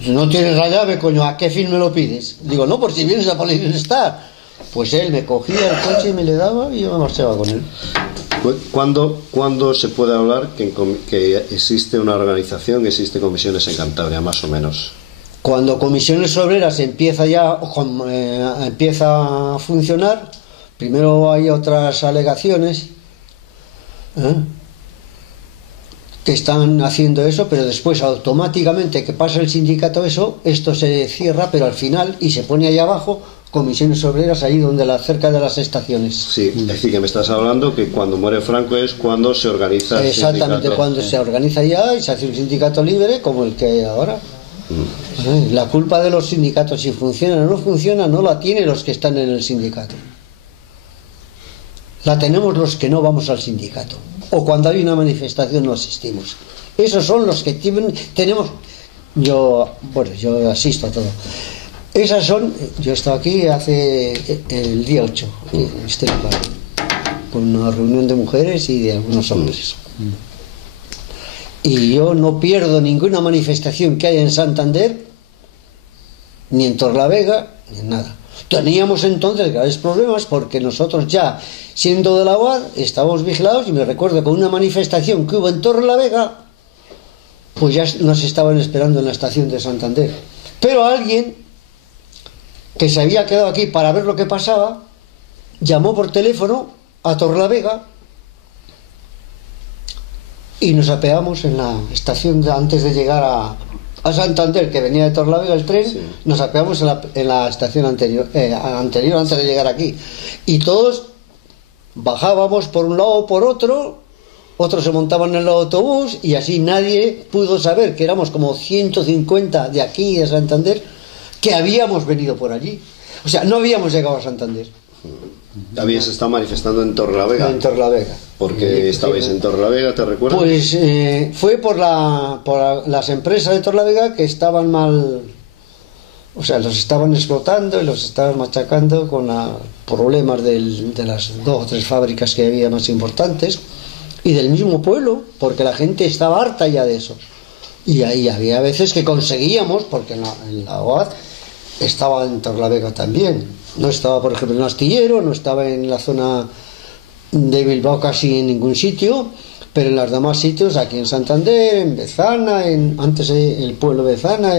No tienes la llave, coño, ¿a qué fin me lo pides? Digo, no, por si vienes a Polistar. Pues él me cogía el coche y me le daba y yo me marchaba con él. ¿Cuándo se puede hablar que existe una organización, existe Comisiones en Cantabria, más o menos? Cuando Comisiones Obreras empieza a funcionar, primero hay otras alegaciones que están haciendo eso, pero después automáticamente que pasa el sindicato eso, esto se cierra, pero al final, y se pone ahí abajo Comisiones Obreras, ahí cerca de las estaciones. Sí, es decir, que me estás hablando que cuando muere Franco es cuando se organiza el exactamente, sindicato. Cuando se organiza ya y se hace un sindicato libre como el que hay ahora. La culpa de los sindicatos, si funciona o no funciona, no la tienen los que están en el sindicato. La tenemos los que no vamos al sindicato. O cuando hay una manifestación no asistimos. Esos son los que tenemos. Yo asisto a todo. Esas son, yo he estado aquí hace el día 8, en este lugar, con una reunión de mujeres y de algunos hombres. Y yo no pierdo ninguna manifestación que haya en Santander, ni en Torlavega, ni en nada. Teníamos entonces graves problemas porque nosotros ya, siendo de la UAD, estábamos vigilados y me recuerdo que una manifestación que hubo en Torlavega, pues ya nos estaban esperando en la estación de Santander. Pero alguien que se había quedado aquí para ver lo que pasaba, llamó por teléfono a Torlavega y nos apeamos en la estación antes de llegar a Santander, que venía de Torlavega el tren. Sí. Nos apeamos en la estación anterior antes de llegar aquí, y todos bajábamos por un lado o por otro, otros se montaban en el autobús y así nadie pudo saber que éramos como 150 de aquí de Santander que habíamos venido por allí. O sea, no habíamos llegado a Santander. ¿Habías estado manifestando en Torlavega? En Torlavega. ¿Por qué estabais en Torlavega, te recuerdas? Pues fue por las empresas de Torlavega que estaban mal, o sea, los estaban explotando y los estaban machacando con problemas de las 2 o 3 fábricas que había más importantes y del mismo pueblo, porque la gente estaba harta ya de eso. Y ahí había veces que conseguíamos, porque en la OAD estaba en Torlavega también. No estaba, por ejemplo, en Astillero, no estaba en la zona de Bilbao casi en ningún sitio, pero en los demás sitios, aquí en Santander, en Bezana, antes el pueblo de Bezana,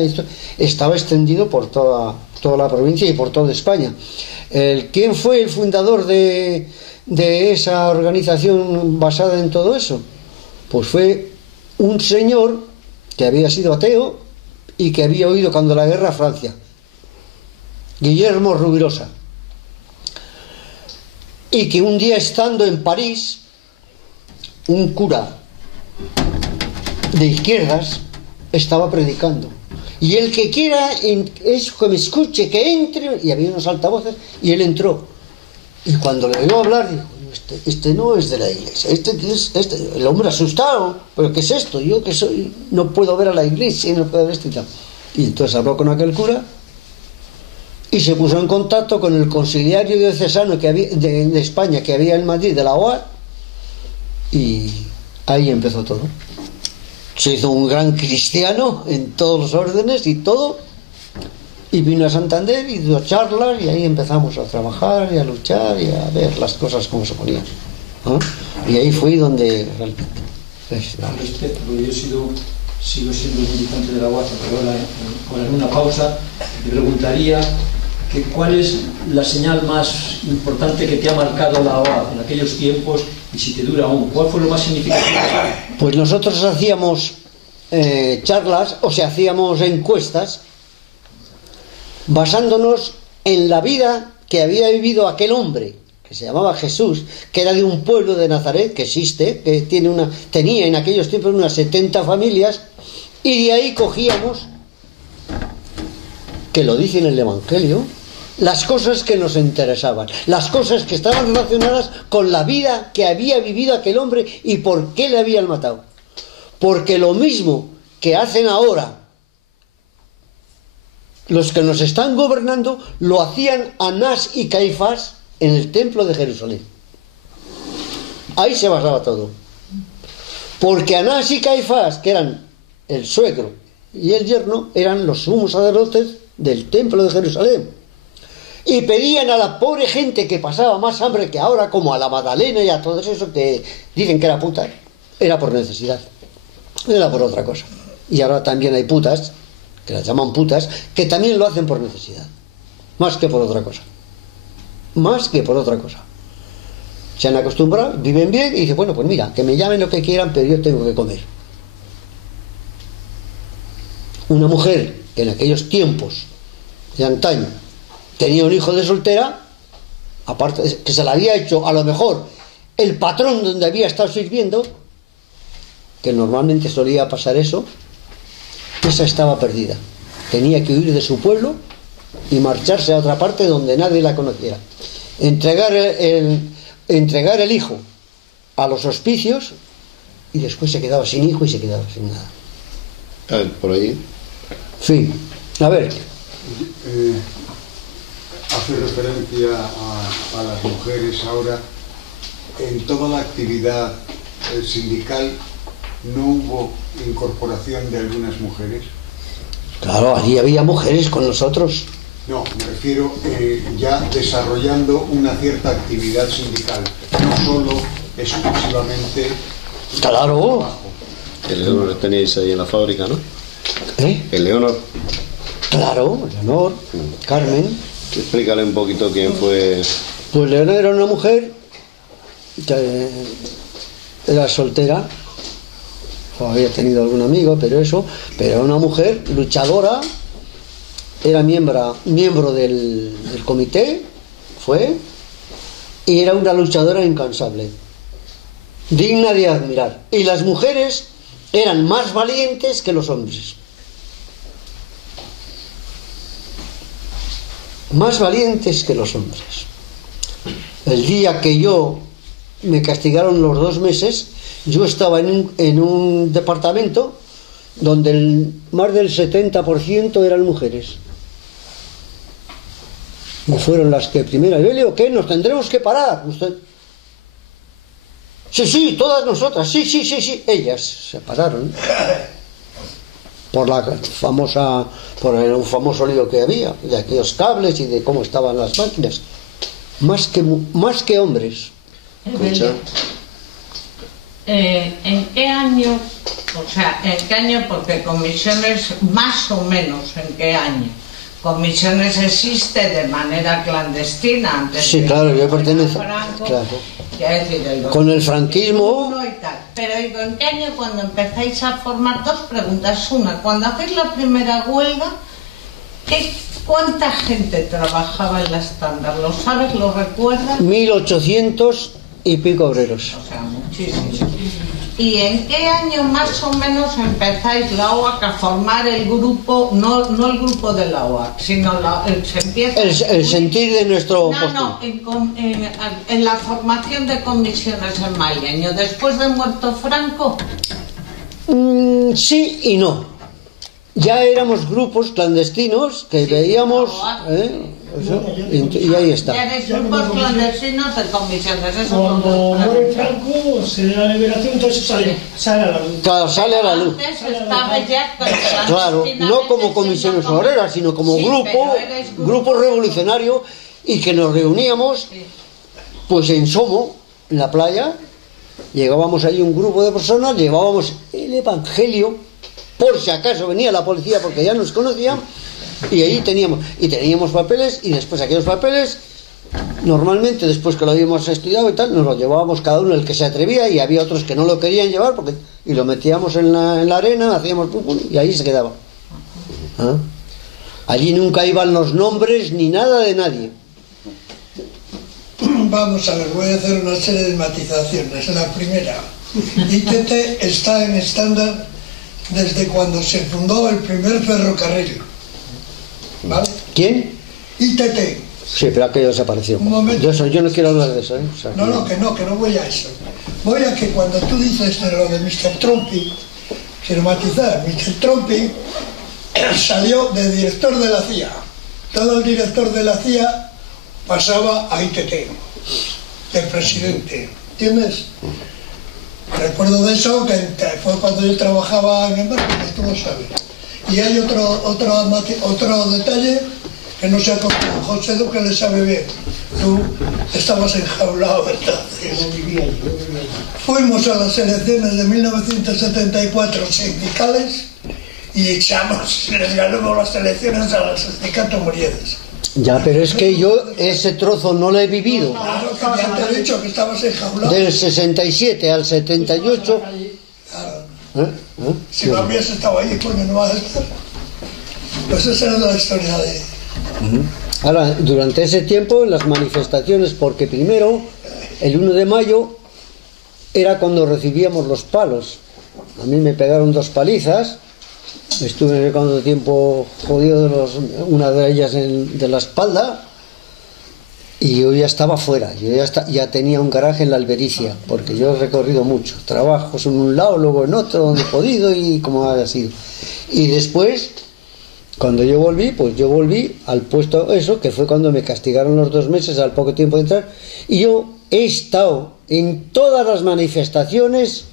estaba extendido por toda la provincia y por toda España. ¿Quién fue el fundador de esa organización basada en todo eso? Pues fue un señor que había sido ateo y que había oído cuando la guerra a Francia, Guillermo Rubirosa, y que un día estando en París, un cura de izquierdas estaba predicando, y el que quiera es que me escuche, que entre, y había unos altavoces, y él entró, y cuando le oyó hablar dijo, este no es de la iglesia, el hombre asustado, pero ¿qué es esto? Yo que soy, no puedo ver a la iglesia, no puedo ver esto y tal. Y entonces habló con aquel cura y se puso en contacto con el conciliario diocesano que había, de España, que había en Madrid, de la OAD, y ahí empezó todo. Se hizo un gran cristiano en todos los órdenes y todo, y vino a Santander y dio charlas, y ahí empezamos a trabajar y a luchar y a ver las cosas como se ponían, ¿no? Y ahí fue donde realmente yo sigo siendo militante de la UAD, pero ahora en una pausa te preguntaría ¿Cuál es la señal más importante que te ha marcado la OAB en aquellos tiempos y si te dura aún? ¿Cuál fue lo más significativo? Pues nosotros hacíamos charlas, o sea, hacíamos encuestas basándonos en la vida que había vivido aquel hombre que se llamaba Jesús, que era de un pueblo de Nazaret que existe, que tenía en aquellos tiempos unas 70 familias, y de ahí cogíamos, que lo dice en el Evangelio, las cosas que nos interesaban, las cosas que estaban relacionadas con la vida que había vivido aquel hombre y por qué le habían matado. Porque lo mismo que hacen ahora los que nos están gobernando, lo hacían Anás y Caifás en el templo de Jerusalén. Ahí se basaba todo. Porque Anás y Caifás, que eran el suegro y el yerno, eran los sumos sacerdotes del templo de Jerusalén. Y pedían a la pobre gente que pasaba más hambre que ahora, como a la Magdalena y a todos esos que dicen que era puta, era por necesidad, era por otra cosa. Y ahora también hay putas, que las llaman putas, que también lo hacen por necesidad, más que por otra cosa. Más que por otra cosa. Se han acostumbrado, viven bien y dicen, bueno, pues mira, que me llamen lo que quieran, pero yo tengo que comer. Una mujer que en aquellos tiempos de antaño tenía un hijo de soltera, aparte de que se la había hecho a lo mejor el patrón donde había estado sirviendo, que normalmente solía pasar eso, esa estaba perdida. Tenía que huir de su pueblo y marcharse a otra parte donde nadie la conociera. Entregar el hijo a los hospicios y después se quedaba sin hijo y se quedaba sin nada. A ver, por ahí. Sí, a ver. Hace referencia a las mujeres ahora. En toda la actividad sindical no hubo incorporación de algunas mujeres. Claro, allí había mujeres con nosotros. No, me refiero ya desarrollando una cierta actividad sindical, no solo exclusivamente. Claro. El Leonor teníais ahí en la fábrica, ¿no? El Leonor. Claro, Leonor, Carmen. Explícale un poquito quién fue. Pues Leonor era una mujer que era soltera, había tenido algún amigo, pero era una mujer luchadora, era miembro del comité, y era una luchadora incansable, digna de admirar. Y las mujeres eran más valientes que los hombres. Más valientes que los hombres. El día que me castigaron los 2 meses, yo estaba en un departamento donde más del 70% eran mujeres. Y fueron las que primero, Evelio, ¿qué? ¿Nos tendremos que parar? ¿Usted? Sí, todas nosotras, sí. Ellas se pararon por un famoso lío que había, de aquellos cables y de cómo estaban las máquinas. Más que hombres. Evelio, ¿en qué año? O sea, ¿en qué año? Porque comisiones, más o menos, ¿en qué año? Comisiones existe de manera clandestina antes. Sí, claro, yo pertenezco. Claro. Con el franquismo. Y tal. Pero digo, ¿en qué año cuando empezáis a formar? 2 preguntas. Una, cuando hacéis la primera huelga, ¿cuánta gente trabajaba en la estándar? ¿Lo sabes? ¿Lo recuerdas? 1800 y pico obreros. O sea, muchísimo. ¿Y en qué año más o menos empezáis la OAC a formar el grupo, no el grupo de la OAC, sino se empieza... El sentir de nuestro... en la formación de comisiones en Maleño, después de muerto Franco? Sí y no. Ya éramos grupos clandestinos que veíamos... y ahí está. Ya eres grupos clandestinos de comisiones. Cuando muere Franco, se da la liberación, entonces sale a la luz. Claro, sale a la luz. Claro, no como comisiones obreras, sino como grupo revolucionario, y que nos reuníamos pues en Somo, en la playa. Llegábamos ahí un grupo de personas, llevábamos el Evangelio, por si acaso venía la policía, porque ya nos conocían, Y ahí teníamos papeles, y después aquellos papeles, normalmente después que lo habíamos estudiado y tal, nos lo llevábamos cada uno el que se atrevía, y había otros que no lo querían llevar y lo metíamos en la arena, hacíamos pum, pum, y ahí se quedaba. ¿Ah? Allí nunca iban los nombres ni nada de nadie. Vamos a ver, voy a hacer una serie de matizaciones. La primera, ITT está en estándar desde cuando se fundó el primer ferrocarril. ¿Vale? ¿Quién? ITT. Sí, pero aquello desapareció. Un momento. Yo no quiero hablar de eso, ¿eh? O sea, Que no voy a eso. Voy a que cuando tú dices de lo de Mr. Trumpy, quiero matizar, Mr. Trumpy salió de director de la CIA. Todo el director de la CIA pasaba a ITT, de presidente, ¿entiendes? Recuerdo de eso, que fue cuando yo trabajaba en el marketing, tú lo sabes. Y hay otro detalle que no se ha contado. José Duque le sabe bien. Tú estabas enjaulado entonces. Fuimos a las elecciones de 1974 sindicales y les ganamos las elecciones a los sindicatos Muriedes. Ya, pero es que yo ese trozo no lo he vivido. Claro, que ya te he dicho que estabas enjaulado. Del 67 al 78. Claro. Si no habías estado ahí, coño, no vas a estar. Pues esa era la historia de... Ahora, durante ese tiempo, en las manifestaciones, porque primero, el 1 de mayo, era cuando recibíamos los palos. A mí me pegaron 2 palizas. Estuve no sé cuánto tiempo jodido una de ellas de la espalda, y yo ya estaba fuera. Yo ya tenía un garaje en la Albericia, porque yo he recorrido mucho trabajos en un lado, luego en otro, donde he podido y como haya sido. Y después, cuando yo volví, pues yo volví al puesto eso, que fue cuando me castigaron los 2 meses al poco tiempo de entrar, y yo he estado en todas las manifestaciones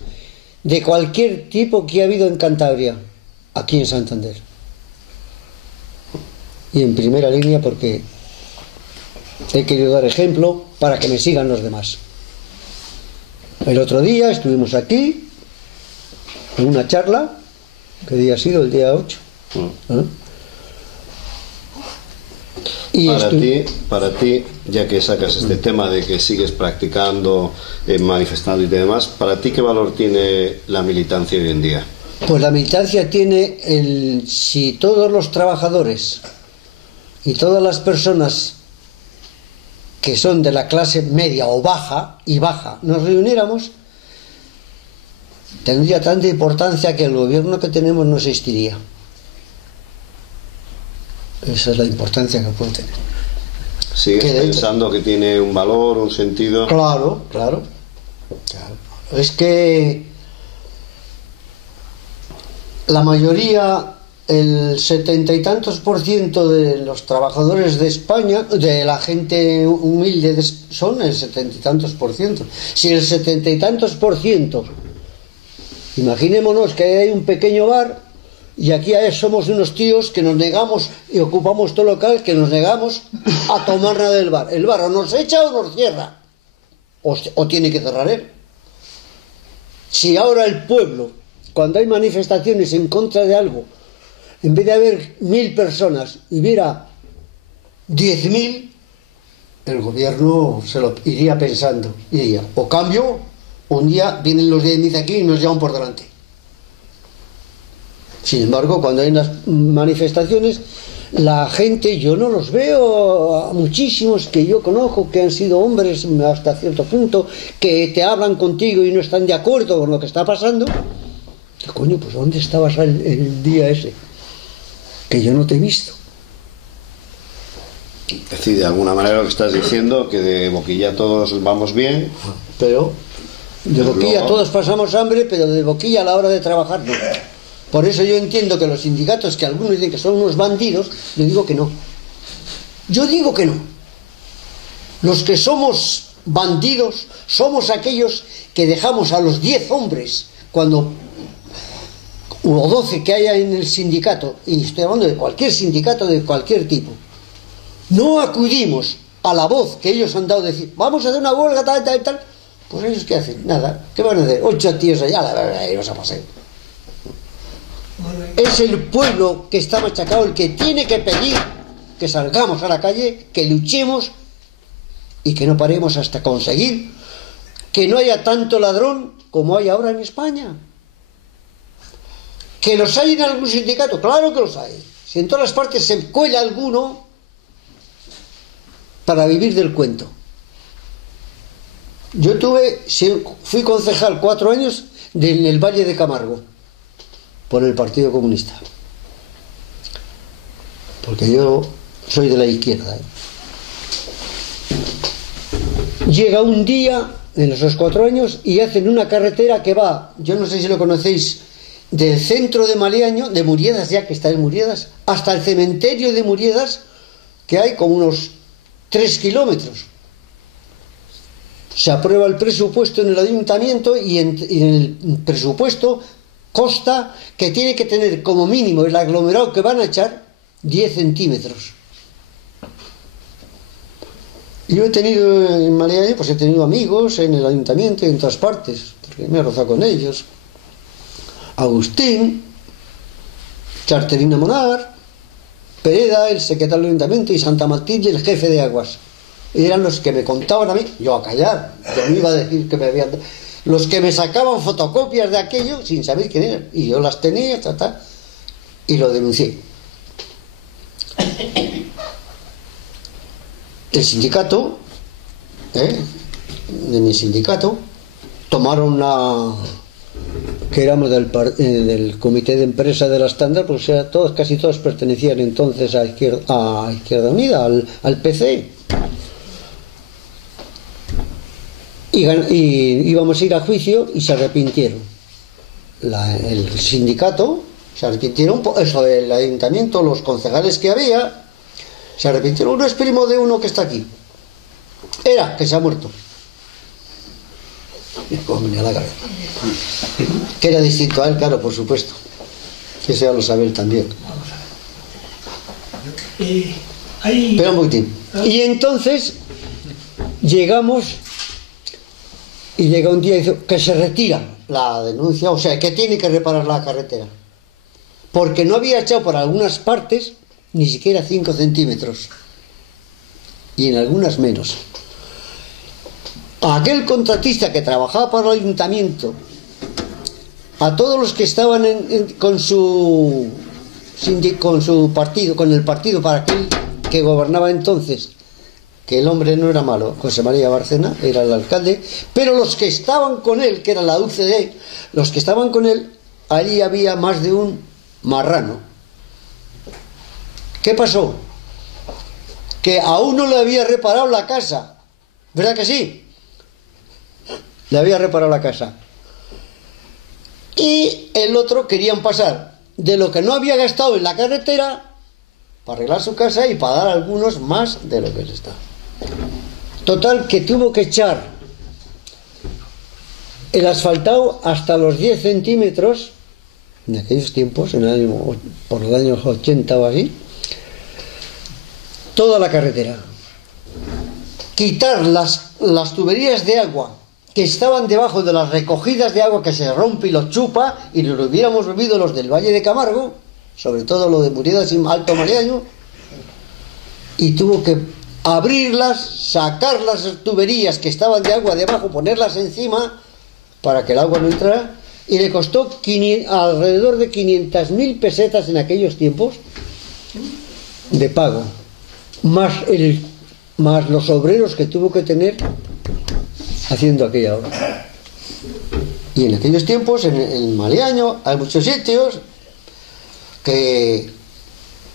de cualquier tipo que ha habido en Cantabria, aquí en Santander, y en primera línea, porque he querido dar ejemplo para que me sigan los demás. El otro día estuvimos aquí en una charla. ¿Qué día ha sido? El día 8. ¿Eh? Y para ti, ya que sacas este tema de que sigues practicando, manifestando y demás, ¿para ti qué valor tiene la militancia hoy en día? Pues la militancia tiene si todos los trabajadores y todas las personas que son de la clase media o baja nos reuniéramos, tendría tanta importancia que el gobierno que tenemos no existiría. Esa es la importancia que puede tener. ¿Sigues pensando que tiene un valor, un sentido? Claro. Es que la mayoría, el 70 y tantos % de los trabajadores de España, de la gente humilde, son el 70 y tantos %. Si el 70 y tantos %, imaginémonos que hay un pequeño bar y aquí somos unos tíos que nos negamos y ocupamos todo local, que nos negamos a tomar nada del bar. El bar o nos echa o nos cierra, o tiene que cerrar él. Si ahora el pueblo, cuando hay manifestaciones en contra de algo, en vez de haber 1000 personas y hubiera 10.000, el gobierno se lo iría pensando y diría, o cambio, un día vienen los 10.000 aquí y nos llevan por delante. Sin embargo, cuando hay unas manifestaciones, la gente, yo no los veo a muchísimos que yo conozco, que han sido hombres hasta cierto punto, que te hablan contigo y no están de acuerdo con lo que está pasando. Coño, pues ¿dónde estabas el día ese? Que yo no te he visto. Es decir, de alguna manera lo que estás diciendo, que de boquilla todos vamos bien, pero de boquilla luego todos pasamos hambre, pero de boquilla a la hora de trabajar no. Por eso yo entiendo que los sindicatos, que algunos dicen que son unos bandidos, yo digo que no. Yo digo que no. Los que somos bandidos somos aquellos que dejamos a los 10 hombres o 12 que haya en el sindicato, y estoy hablando de cualquier sindicato de cualquier tipo, no acudimos a la voz que ellos han dado de decir, vamos a hacer una huelga, tal, pues ellos ¿qué hacen? Nada. ¿Qué van a hacer? 8 tíos allá, ellos a paseo. Es el pueblo que está machacado el que tiene que pedir que salgamos a la calle, que luchemos y que no paremos hasta conseguir que no haya tanto ladrón como hay ahora en España. ¿Que los hay en algún sindicato? Claro que los hay. Si en todas las partes se cuela alguno para vivir del cuento. Yo fui concejal 4 años en el Valle de Camargo por el Partido Comunista, porque yo soy de la izquierda. Llega un día en esos 4 años y hacen una carretera que va, yo no sé si lo conocéis, del centro de Maliaño, de Muriedas, ya que está en Muriedas, hasta el cementerio de Muriedas, que hay como unos 3 kilómetros. Se aprueba el presupuesto en el ayuntamiento y en el presupuesto consta que tiene que tener como mínimo el aglomerado que van a echar 10 centímetros. Yo he tenido en Maliaño, pues he tenido amigos en el ayuntamiento y en todas partes, porque me he rozado con ellos. Agustín, Charterina Monar, Pereda, el secretario del ayuntamiento, y Santa Matilde, el jefe de aguas. Eran los que me contaban a mí, yo a callar, yo no iba a decir que me habían... Los que me sacaban fotocopias de aquello sin saber quién eran, y yo las tenía, y lo denuncié. El sindicato, de mi sindicato, tomaron que éramos del comité de empresa de la Estándar, pues casi todos pertenecían entonces a Izquierda Unida, al PC. Y íbamos a ir a juicio y se arrepintieron. El sindicato se arrepintieron, eso, el ayuntamiento, los concejales que había, se arrepintieron. Uno es primo de uno que está aquí. Era que se ha muerto. Que era distinto a él, claro, por supuesto. Eso ya lo sabe él también. Espera un poquitín. Y entonces llegamos, y llega un día y dice que se retira la denuncia, o sea, que tiene que reparar la carretera, porque no había echado por algunas partes ni siquiera 5 centímetros, y en algunas menos. A aquel contratista que trabajaba para el ayuntamiento, a todos los que estaban con su partido, con el partido para aquel que gobernaba entonces, que el hombre no era malo, José María Bárcena era el alcalde, pero los que estaban con él, que era la UCD, los que estaban con él, allí había más de un marrano. ¿Qué pasó? Que a uno le había reparado la casa, ¿verdad que sí? Le había reparado la casa. Y el otro querían pasar de lo que no había gastado en la carretera para arreglar su casa y para dar a algunos más de lo que les estaba. Total, que tuvo que echar el asfaltado hasta los 10 centímetros en aquellos tiempos, por los años 80 o así, toda la carretera. Quitar las tuberías de agua que estaban debajo de las recogidas de agua que se rompe y los chupa, y lo hubiéramos bebido los del Valle de Camargo, sobre todo lo de Muriedas y Alto Maliaño, y tuvo que abrirlas, sacar las tuberías que estaban de agua debajo, ponerlas encima para que el agua no entrara, y le costó alrededor de 500.000 pesetas en aquellos tiempos de pago, más los obreros que tuvo que tener haciendo aquella obra. Y en aquellos tiempos, en Maliaño, hay muchos sitios que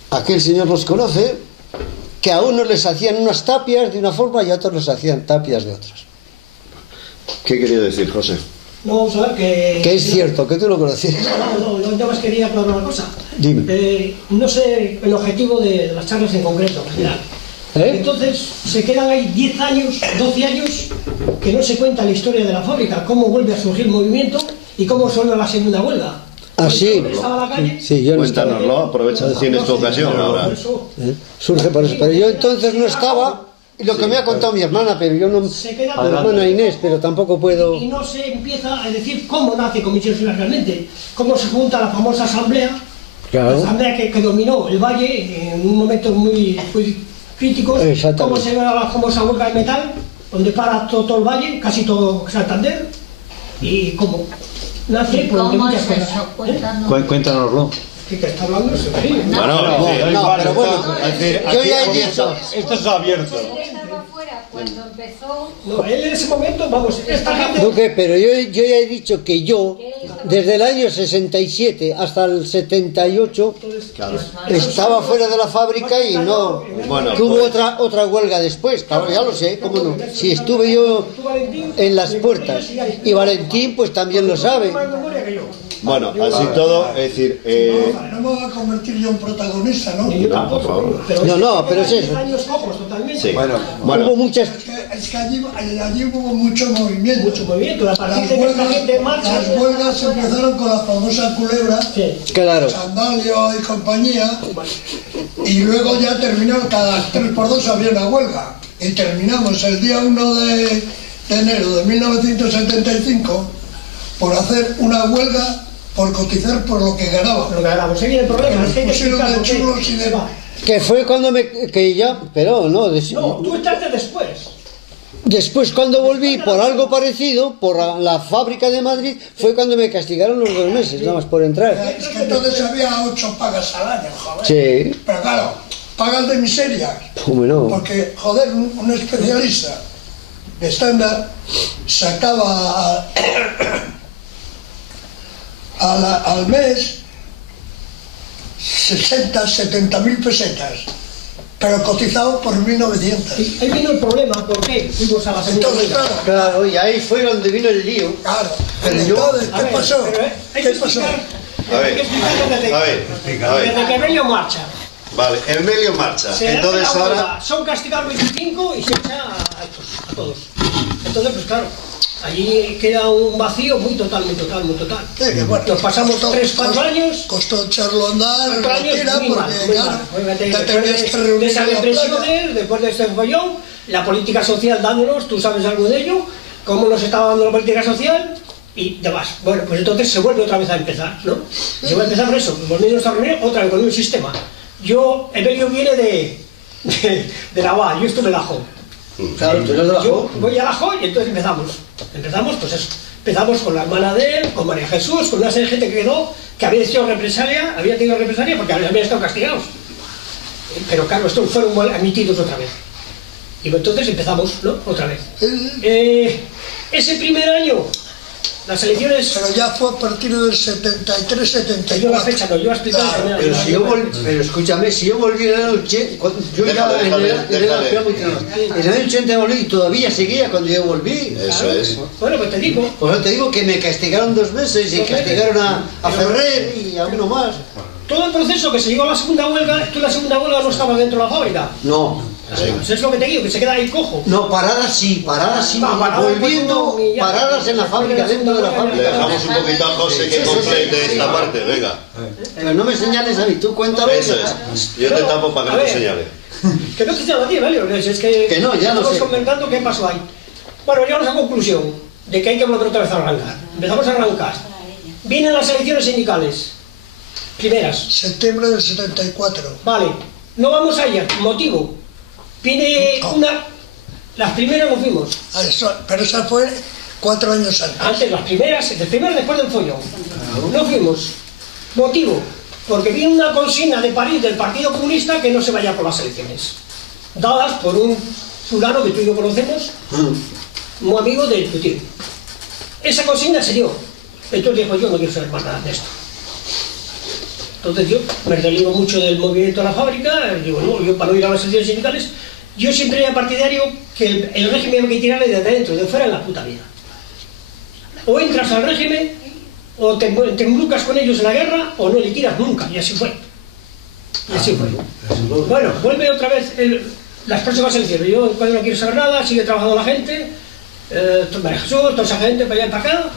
aquel señor los conoce, que a unos les hacían unas tapias de una forma y a otros les hacían tapias de otras. ¿Qué quería decir, José? No, vamos a ver que es cierto, que tú lo conocías. No, yo más quería aclarar una cosa. Dime. No sé el objetivo de las charlas en concreto, Entonces se quedan ahí 10 años, 12 años que no se cuenta la historia de la fábrica, cómo vuelve a surgir el movimiento y cómo suena la segunda huelga. Ah, sí. Sí, yo no Cuéntanoslo, aprovecha, tienes tu ocasión ahora. Surge por eso. Pero yo entonces no estaba. lo que me ha contado mi hermana, pero yo no... Se queda Mi hermana Inés, pero tampoco puedo... y no se empieza a decir cómo nace Comisiones Unidas realmente, cómo se junta la famosa asamblea, Claro. la asamblea que dominó el Valle en un momento muy crítico, cómo se ve la famosa huelga de metal, donde para todo el Valle, casi todo Santander, y cómo nace por ¿Cómo es muchas cosas. eso? Cuéntanos. Cuéntanoslo. ¿Qué está hablando? Sí. No, pero bueno, yo ya he dicho... Esto es abierto. Estaba fuera cuando empezó. No, él en ese momento, vamos, esta gente... Duque, pero yo ya he dicho que yo, desde el año 67 hasta el 78, estaba fuera de la fábrica y no... Bueno, que hubo otra huelga después, claro, ya lo sé, cómo no. Si estuve yo en las puertas, y Valentín pues también lo sabe. Bueno, así todo, es decir... No me voy a convertir yo en protagonista, ¿no? No, por favor. No, pero es eso. Sí. Hubo Bueno, muchas... Es que allí hubo mucho movimiento. Mucho movimiento, a partir de que esta gente marcha... Las huelgas empezaron con la famosa culebra, Claro. Sandalio y compañía, y luego ya terminaron, cada 3x2 había una huelga. Y terminamos el día 1 de enero de 1975 por hacer una huelga por cotizar por lo que ganábamos. Lo que ganamos, ahí viene el problema, es que hay que Pusieron explicar de por qué. chulos y de... Que fue cuando que ya... Pero no, No, tú estás después. después cuando volví por algo parecido, por la fábrica de Madrid, fue cuando me castigaron los 2 meses, nada más por entrar. Es que entonces había 8 pagas al año, joder. Sí. Pero claro, pagas de miseria. No. Porque, joder, un especialista de estándar sacaba al mes 60, 70 mil pesetas, pero cotizado por 1900. Y ahí vino el problema, ¿por qué? Fuimos a la segunda Entonces, huelga. Claro, y ahí fue donde vino el lío. Claro, Pero yo- entonces, A ¿qué ver, pasó? pero, hay ¿Qué que pasó? explicar, A ver, hay que explicarlo desde que Bello marcha. vale, el medio marcha. Se Entonces hace la ahora... huelga, son castigados 25 y se echa a todos. Entonces, pues claro, allí queda un vacío muy total. Sí, que bueno, Nos pasamos costó- 3-4 años. Costó echarlo a andar en 4 años mentira, muy mal, porque muy claro, mal. Obviamente, ya después tenías que de reunir esas en la playa. represiones, después de este follón, la política social dándonos, tú sabes algo de ello, cómo nos estaba dando la política social y demás. Bueno, pues entonces se vuelve otra vez a empezar, ¿no? Se vuelve a empezar por eso, volviendo a reunir otra vez con un sistema. Evelio viene de la UA, yo estuve en la JO. Claro, tú eres de la Yo JO. voy a la JO y entonces empezamos pues eso. Empezamos con la hermana de él, con María Jesús, con una serie de gente que quedó, que había tenido represalia porque habían estado castigados. Pero claro, estos fueron admitidos otra vez. Y entonces empezamos, ¿no? Otra vez. Ese primer año, las elecciones... Pero ya fue a partir del 73-74. Yo la fecha no, yo he explicado... Claro, Pero si yo volví, pero escúchame, si yo volví en el año 80, yo ya en el año 80 volví y todavía seguía cuando yo volví. Eso es. Bueno, pues te digo... Por eso te digo que me castigaron 2 meses y castigaron a Ferrer y a uno más. Todo el proceso que se llegó a la segunda huelga, tú en la segunda huelga no estabas dentro de la fábrica. No. Pues es lo que te digo, que se queda ahí cojo. No, paradas sí, No, paradas, volviendo, pues, no, ya. paradas en la fábrica, dentro de la Le fábrica. dejamos un poquito a José que complete esta parte, venga. Pero no me señales a mí, tú cuéntalo. Eso es. Yo te tapo para que A no te ver. señale. Que no te señalo a ti, ¿vale? Es que no, ya lo estamos sé. comentando qué pasó ahí. Bueno, llegamos a la conclusión de que hay que volver otra vez a arrancar. Empezamos a arrancar. Vienen las elecciones sindicales. Primeras. Septiembre del 74. Vale. No vamos a ir. Motivo. Viene una... Las primeras nos fuimos. Pero esa fue 4 años antes. Antes, las primeras, el primero después del follón. No fuimos. Motivo, porque viene una consigna de París del Partido Comunista que no se vaya por las elecciones. Dadas por un fulano que tú y yo conocemos, un amigo de tu tío. Esa consigna se dio. Entonces dijo, yo no quiero saber más nada de esto. Entonces yo me relievo mucho del movimiento de la fábrica, digo, no, yo para no ir a las elecciones sindicales, yo siempre era partidario que el régimen hay que tirarle desde dentro, de fuera en la puta vida. O entras al régimen, o te embrucas con ellos en la guerra, o no le tiras nunca, y así fue. Y así fue. Bueno, vuelve otra vez las próximas elecciones. Yo cuando no quiero saber nada, sigue trabajando la gente, María Jesús, toda esa gente para allá y para acá.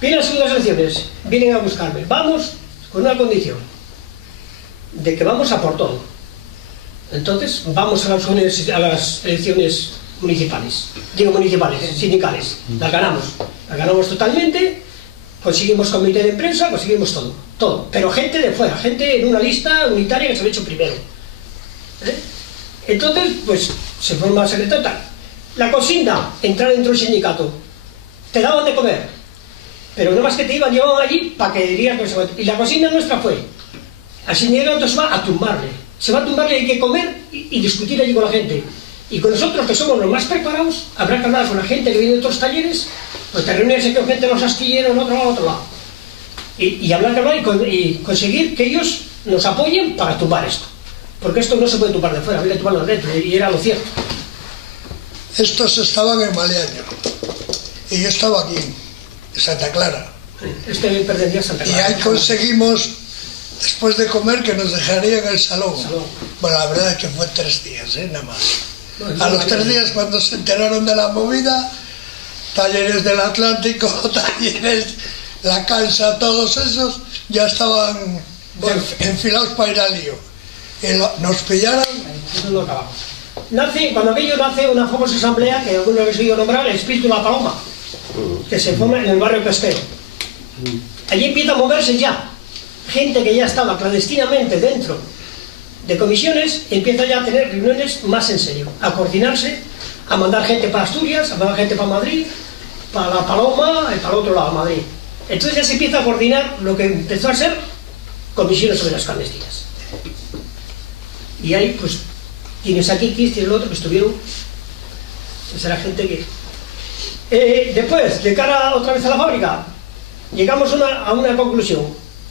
Vienen las segundas elecciones, vienen a buscarme. Vamos con una condición, de que vamos a por todo. Entonces vamos a las elecciones municipales, sindicales, las ganamos totalmente, conseguimos comité de prensa, conseguimos todo, pero gente de fuera, gente en una lista unitaria que se lo ha hecho primero. Entonces, pues se forma el secretario tal. La consigna, entrar dentro del sindicato, te daban de comer, pero no más que te llevaban allí para que dirías que se va. Y la consigna nuestra fue, al sindicato se va a tumbarle, hay que comer y discutir allí con la gente. Y con nosotros, que somos los más preparados, habrá que hablar con la gente que viene de otros talleres, pues te reúnes con gente de los astilleros, otro lado. Y hablar y conseguir que ellos nos apoyen para tumbar esto. Porque esto no se puede tumbar de fuera, había que tumbarlo de dentro, y era lo cierto. Estos estaban en Maliaño, y yo estaba aquí, en Santa Clara. Este pertenecía a Santa Clara. Y ahí conseguimos, después de comer, que nos dejarían el salón. Bueno, la verdad es que fue 3 días, nada más. A los 3 días, cuando se enteraron de la movida, Talleres del Atlántico, Talleres La Cansa, todos esos ya estaban enfilados para ir al lío. Y nos pillaron. Eso no acabamos. Cuando aquello nace una famosa asamblea, que algunos habéis oído nombrar, el Espíritu de la Paloma, que se forma en el barrio pesquero. Allí empieza a moverse ya gente que ya estaba clandestinamente dentro de comisiones, empieza ya a tener reuniones más en serio, a coordinarse, a mandar gente para Asturias, a mandar gente para Madrid, para La Paloma y para el otro lado, Madrid. Entonces ya se empieza a coordinar lo que empezó a ser comisiones sobre las clandestinas. Y ahí, pues, tienes aquí, tienes el otro, que estuvieron, pues era gente que... después, de cara otra vez a la fábrica, llegamos a una conclusión.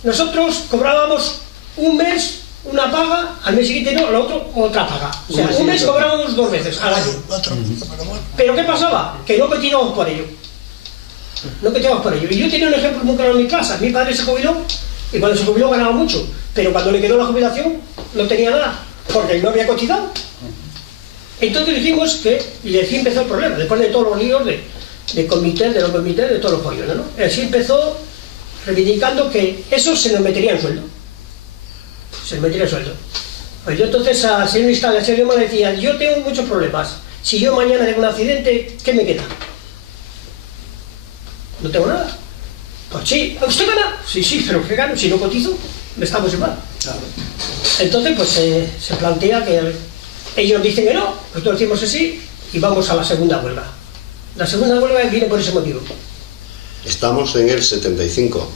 Nosotros cobrábamos un mes una paga, al mes siguiente no, al otro otra paga. O sea, un mes cobrábamos 2 veces al año. Pero ¿qué pasaba? Que no cotizábamos por ello. Y yo tenía un ejemplo muy claro en mi casa. Mi padre se jubiló, y cuando se jubiló ganaba mucho, pero cuando le quedó la jubilación no tenía nada, porque no había cotizado. Entonces dijimos que, y así empezó el problema, después de todos los líos de comités, de los comités, de todos los pollos, ¿no? Así empezó reivindicando que eso se nos metería en sueldo. Pues yo entonces al señor Instala, al señor me decía, yo tengo muchos problemas, si yo mañana tengo un accidente, ¿qué me queda? No tengo nada. Pues sí, ¿usted gana? Sí, pero ¿qué gano? Si no cotizo, me estamos igual. Entonces pues se plantea que ellos dicen que no, nosotros decimos que sí, y vamos a la segunda huelga. La segunda huelga viene por ese motivo. Estamos en el 75.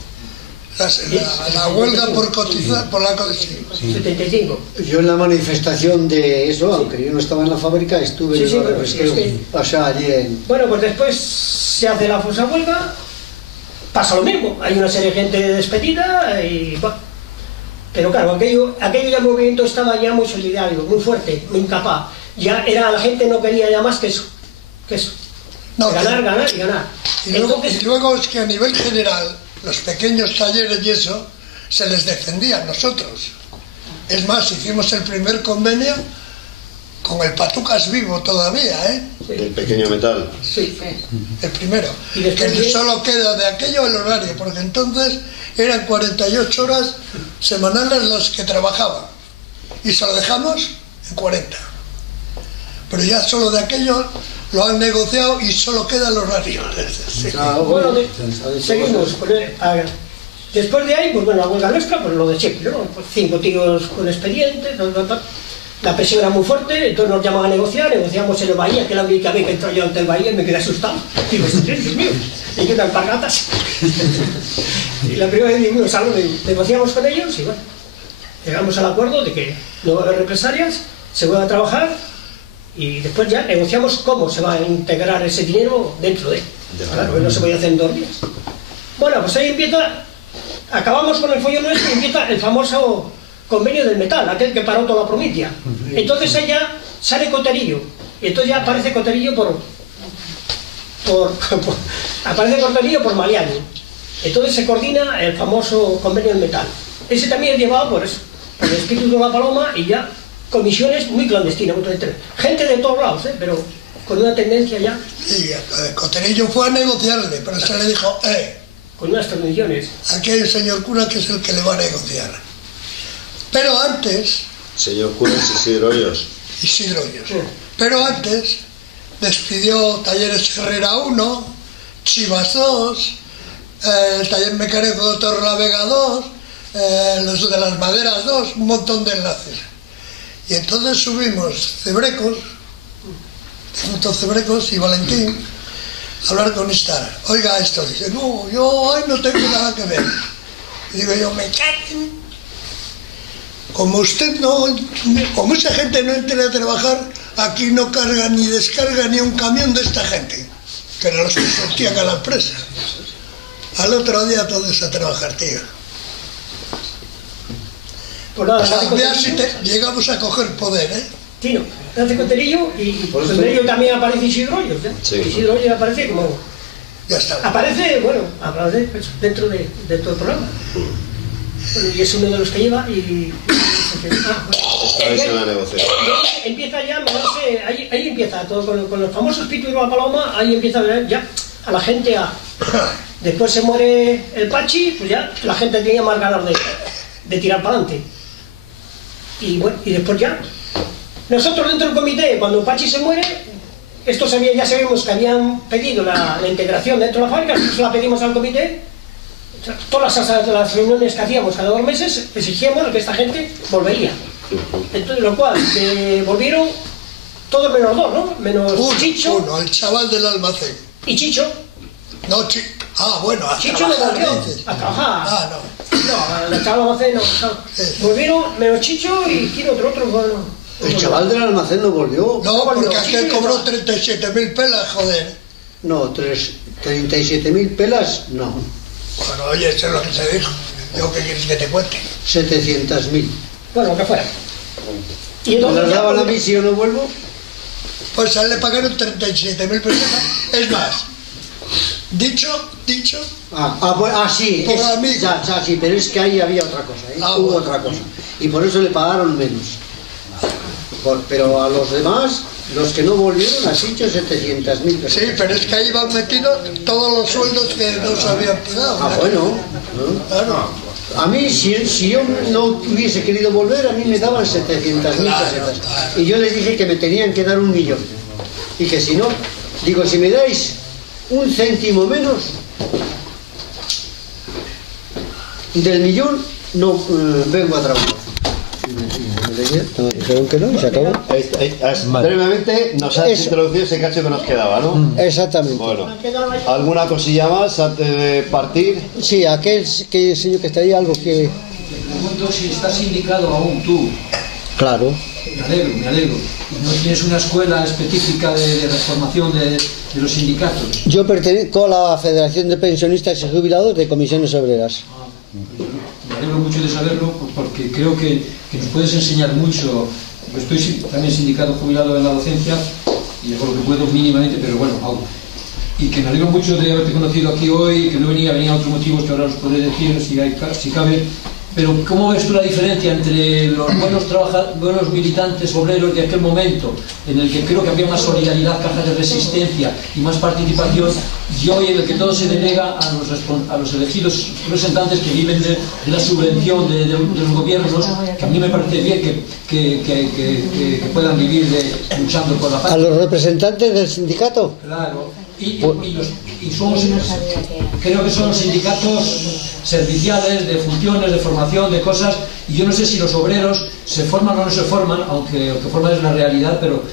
La huelga por cotizar, por la cotización. 75. Yo en la manifestación de eso, aunque yo no estaba en la fábrica, estuve en el barrio pesquero. Pasaba allí en... Bueno, pues después se hace la famosa huelga, pasa lo mismo. Hay una serie de gente despedida y... Bueno, pero claro, aquello ya el movimiento estaba ya muy solidario, muy fuerte, muy incapaz. Ya la gente no quería ya más que eso. No, ganar y ganar. Y luego es que a nivel general, los pequeños talleres y eso, se les defendía a nosotros. Es más, hicimos el primer convenio con el Patucas vivo todavía, Sí. El pequeño metal. Sí. El primero. Que solo queda de aquello el horario, porque entonces eran 48 horas semanales las que trabajaba. Y se lo dejamos en 40. Pero ya solo de aquello lo han negociado y solo queda el horario. Sí. Bueno, seguimos. Después de ahí, pues bueno, la huelga nuestra, pues lo de siempre, ¿no? Pues 5 tíos con expedientes, la presión era muy fuerte, entonces nos llaman a negociar, negociamos en el Bahía, que la única vez que entró yo ante el Bahía me quedé asustado. Digo, Dios mío, y que unas alpargatas. Y la primera vez dimos un salón, negociamos con ellos y bueno, llegamos al acuerdo de que no va a haber represalias, se va a trabajar y después ya negociamos cómo se va a integrar ese dinero dentro de él. Claro, que no se podía hacer en 2 días. Bueno, pues ahí empieza, acabamos con el follón nuestro y empieza el famoso convenio del metal, aquel que paró toda la provincia. Entonces ella sale Coterillo, y entonces ya aparece Coterillo aparece Coterillo por Maliaño. Entonces se coordina el famoso convenio del metal. Ese también es llevado por eso, por el Espíritu de la Paloma, y ya comisiones muy clandestinas, gente de todos lados, pero con una tendencia ya. Sí, Coterillo fue a negociarle, pero se le dijo, con unas condiciones. Aquí hay el señor cura que es el que le va a negociar. Pero antes Señor Curas, Isidro Hoyos. Isidro Hoyos. Pero antes despidió Talleres Herrera 1, Chivas 2, el taller mecánico de Torrelavega 2, los de las maderas 2, un montón de enlaces. Y entonces subimos Cebrecos y Valentín a hablar con Istar. Oiga esto, dice, no, yo ahí no tengo nada que ver. Y digo yo, me cago. Como usted no, como esa gente no entra a trabajar, aquí no carga ni descarga ni un camión de esta gente, que eran los que sortían a la empresa. Al otro día todos a trabajar, tío. Pues nada, O sea, vea si llegamos a coger poder, ¿eh? Sí, no, hace Coterillo y pues en medio también aparece Isidro Hoyos, ¿eh? Sí. Isidro Hoyos aparece como... Ya está. Aparece, bueno, aparece pues, dentro de todo el programa. Bueno, y es uno de los que lleva y Estáis en la negociación. empieza ya, no sé, ahí empieza todo con los famosos Pitu y la Paloma, ahí empieza ya a la gente a... Después se muere el Pachi, pues ya la gente tenía más ganas de tirar para adelante. Y bueno, y después ya. Nosotros dentro del comité, cuando Pachi se muere, ya sabíamos que habían pedido la integración dentro de la fábrica, nosotros la pedimos al comité. Todas las reuniones que hacíamos cada 2 meses exigíamos que esta gente volvería. Entonces, lo cual, volvieron todos menos 2, ¿no? Menos Chicho. Uno, el chaval del almacén. Y Chicho. No, bueno, a Chicho no trabajar, volvió dices. a trabajar. Ah, no. No, el chaval del almacén no. Volvieron menos Chicho y quién otro, bueno. El chaval del almacén no volvió. No, porque Chicho aquel y cobró tal. 37.000 pelas, joder. No, 37.000 pelas, no. Bueno, oye, eso es lo que se dijo. Yo, ¿qué quieres que te cuente? 700.000. Bueno, lo que fuera. Y ¿Me entonces las ya, daban a mí si yo no vuelvo? Pues a él le pagaron 37.000 pelas. Es más, dicho, Sí, Por amigo. sí, pero es que ahí había otra cosa, ¿eh? Ah, Hubo bueno. otra cosa. Y por eso le pagaron menos. Pero a los demás, los que no volvieron, así hecho 700.000 pesos. sí, pero es que ahí van metidos todos los sueldos que no se habían pagado. Ah, bueno. ¿no? Claro. A mí, si yo no hubiese querido volver, a mí me daban 700.000 pesetas. claro. Y yo les dije que me tenían que dar 1 millón. Y que si no, digo, si me dais 1 céntimo menos del millón, no vengo a trabajar. No, dijeron que no y se acabó. Brevemente nos has Eso. introducido ese cacho que nos quedaba, ¿no? Exactamente. Bueno, ¿alguna cosilla más antes de partir? Sí, aquel señor que está ahí, algo que... Te pregunto si estás indicado aún tú. Claro. Me alegro. ¿No tienes una escuela específica de reformación de los sindicatos? Yo pertenezco a la Federación de Pensionistas y Jubilados de Comisiones Obreras. Me alegro mucho de saberlo porque creo que nos puedes enseñar mucho. Estoy también sindicado jubilado en la docencia y hago lo que puedo mínimamente, pero bueno, hago. Y que me alegro mucho de haberte conocido aquí hoy, que no venía otros motivos que ahora os podré decir si cabe. Pero ¿cómo ves tú la diferencia entre los buenos militantes obreros de aquel momento, en el que creo que había más solidaridad, caja de resistencia y más participación, y hoy en el que todo se delega a los elegidos representantes que viven de la subvención de los gobiernos, que a mí me parece bien que puedan vivir luchando por la paz? ¿A los representantes del sindicato? Claro, y somos, creo que son sindicatos serviciales, de funciones, de formación, de cosas, y yo no sé si los obreros se forman o no se forman, aunque lo que forman es la realidad, pero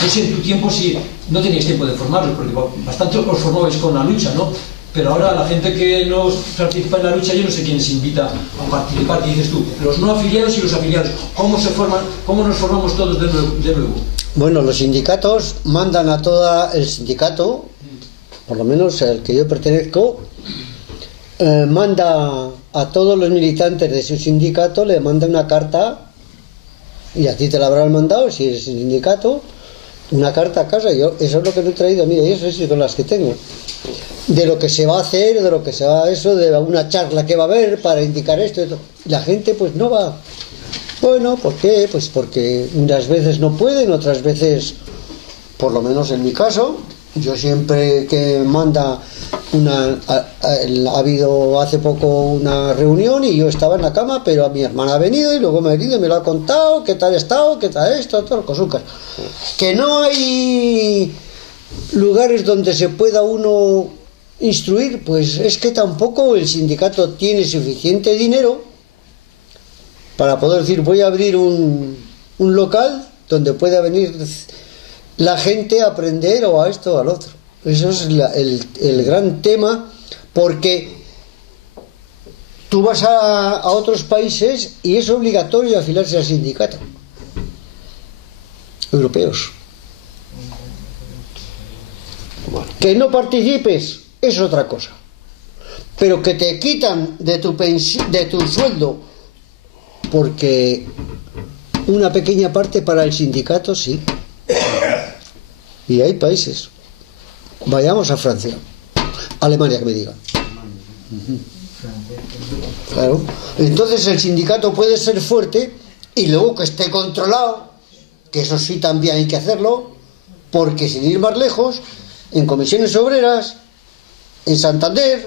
no sé en tu tiempo si no teníais tiempo de formarlos, porque bastante os formabais con la lucha, ¿no? Pero ahora la gente que no participa en la lucha, yo no sé quién se invita a participar, que dices tú, los no afiliados y los afiliados, ¿cómo se forman, cómo nos formamos todos de nuevo? Bueno, los sindicatos mandan a todo el sindicato, por lo menos el que yo pertenezco, manda a todos los militantes de su sindicato, le manda una carta, y a ti te la habrán mandado, si eres el sindicato, una carta a casa. Yo eso es lo que no he traído, mira, y eso es con las que tengo, de lo que se va a hacer, de lo que se va a eso, de una charla que va a haber para indicar esto, esto. La gente pues no va. Bueno, ¿por qué? Pues porque unas veces no pueden, otras veces, por lo menos en mi caso, Yo siempre que manda ha habido hace poco una reunión y yo estaba en la cama, pero mi hermana ha venido y luego me ha venido y me lo ha contado, qué tal ha estado, qué tal esto, todas las cosucas. Que no hay lugares donde se pueda uno instruir, pues es que tampoco el sindicato tiene suficiente dinero para poder decir voy a abrir un local donde pueda venir la gente a aprender o a esto o al otro. Eso es el gran tema, porque tú vas a otros países y es obligatorio afiliarse al sindicato europeos. Que no participes es otra cosa, pero que te quitan de tu sueldo porque una pequeña parte para el sindicato, sí. Y hay países. Vayamos a Francia, Alemania, que me diga. Claro. Entonces el sindicato puede ser fuerte y luego que esté controlado, que eso sí también hay que hacerlo, porque sin ir más lejos, en Comisiones Obreras, en Santander,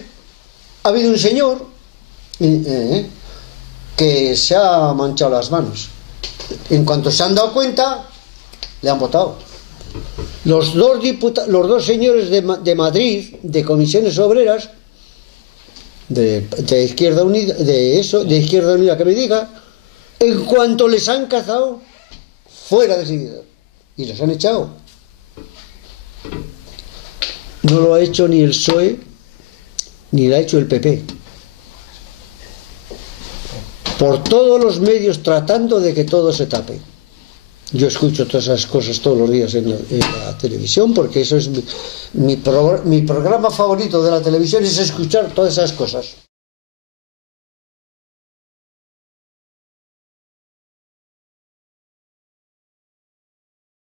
ha habido un señor que se ha manchado las manos. En cuanto se han dado cuenta, le han votado. Los dos señores de Madrid, de Comisiones Obreras, de Izquierda Unida, de Izquierda Unida, que me diga, en cuanto les han cazado, fuera de seguida, y les han echado. No lo ha hecho ni el PSOE ni lo ha hecho el PP, por todos los medios tratando de que todo se tape. Yo escucho todas esas cosas todos los días en la televisión, porque eso es mi programa favorito de la televisión, es escuchar todas esas cosas.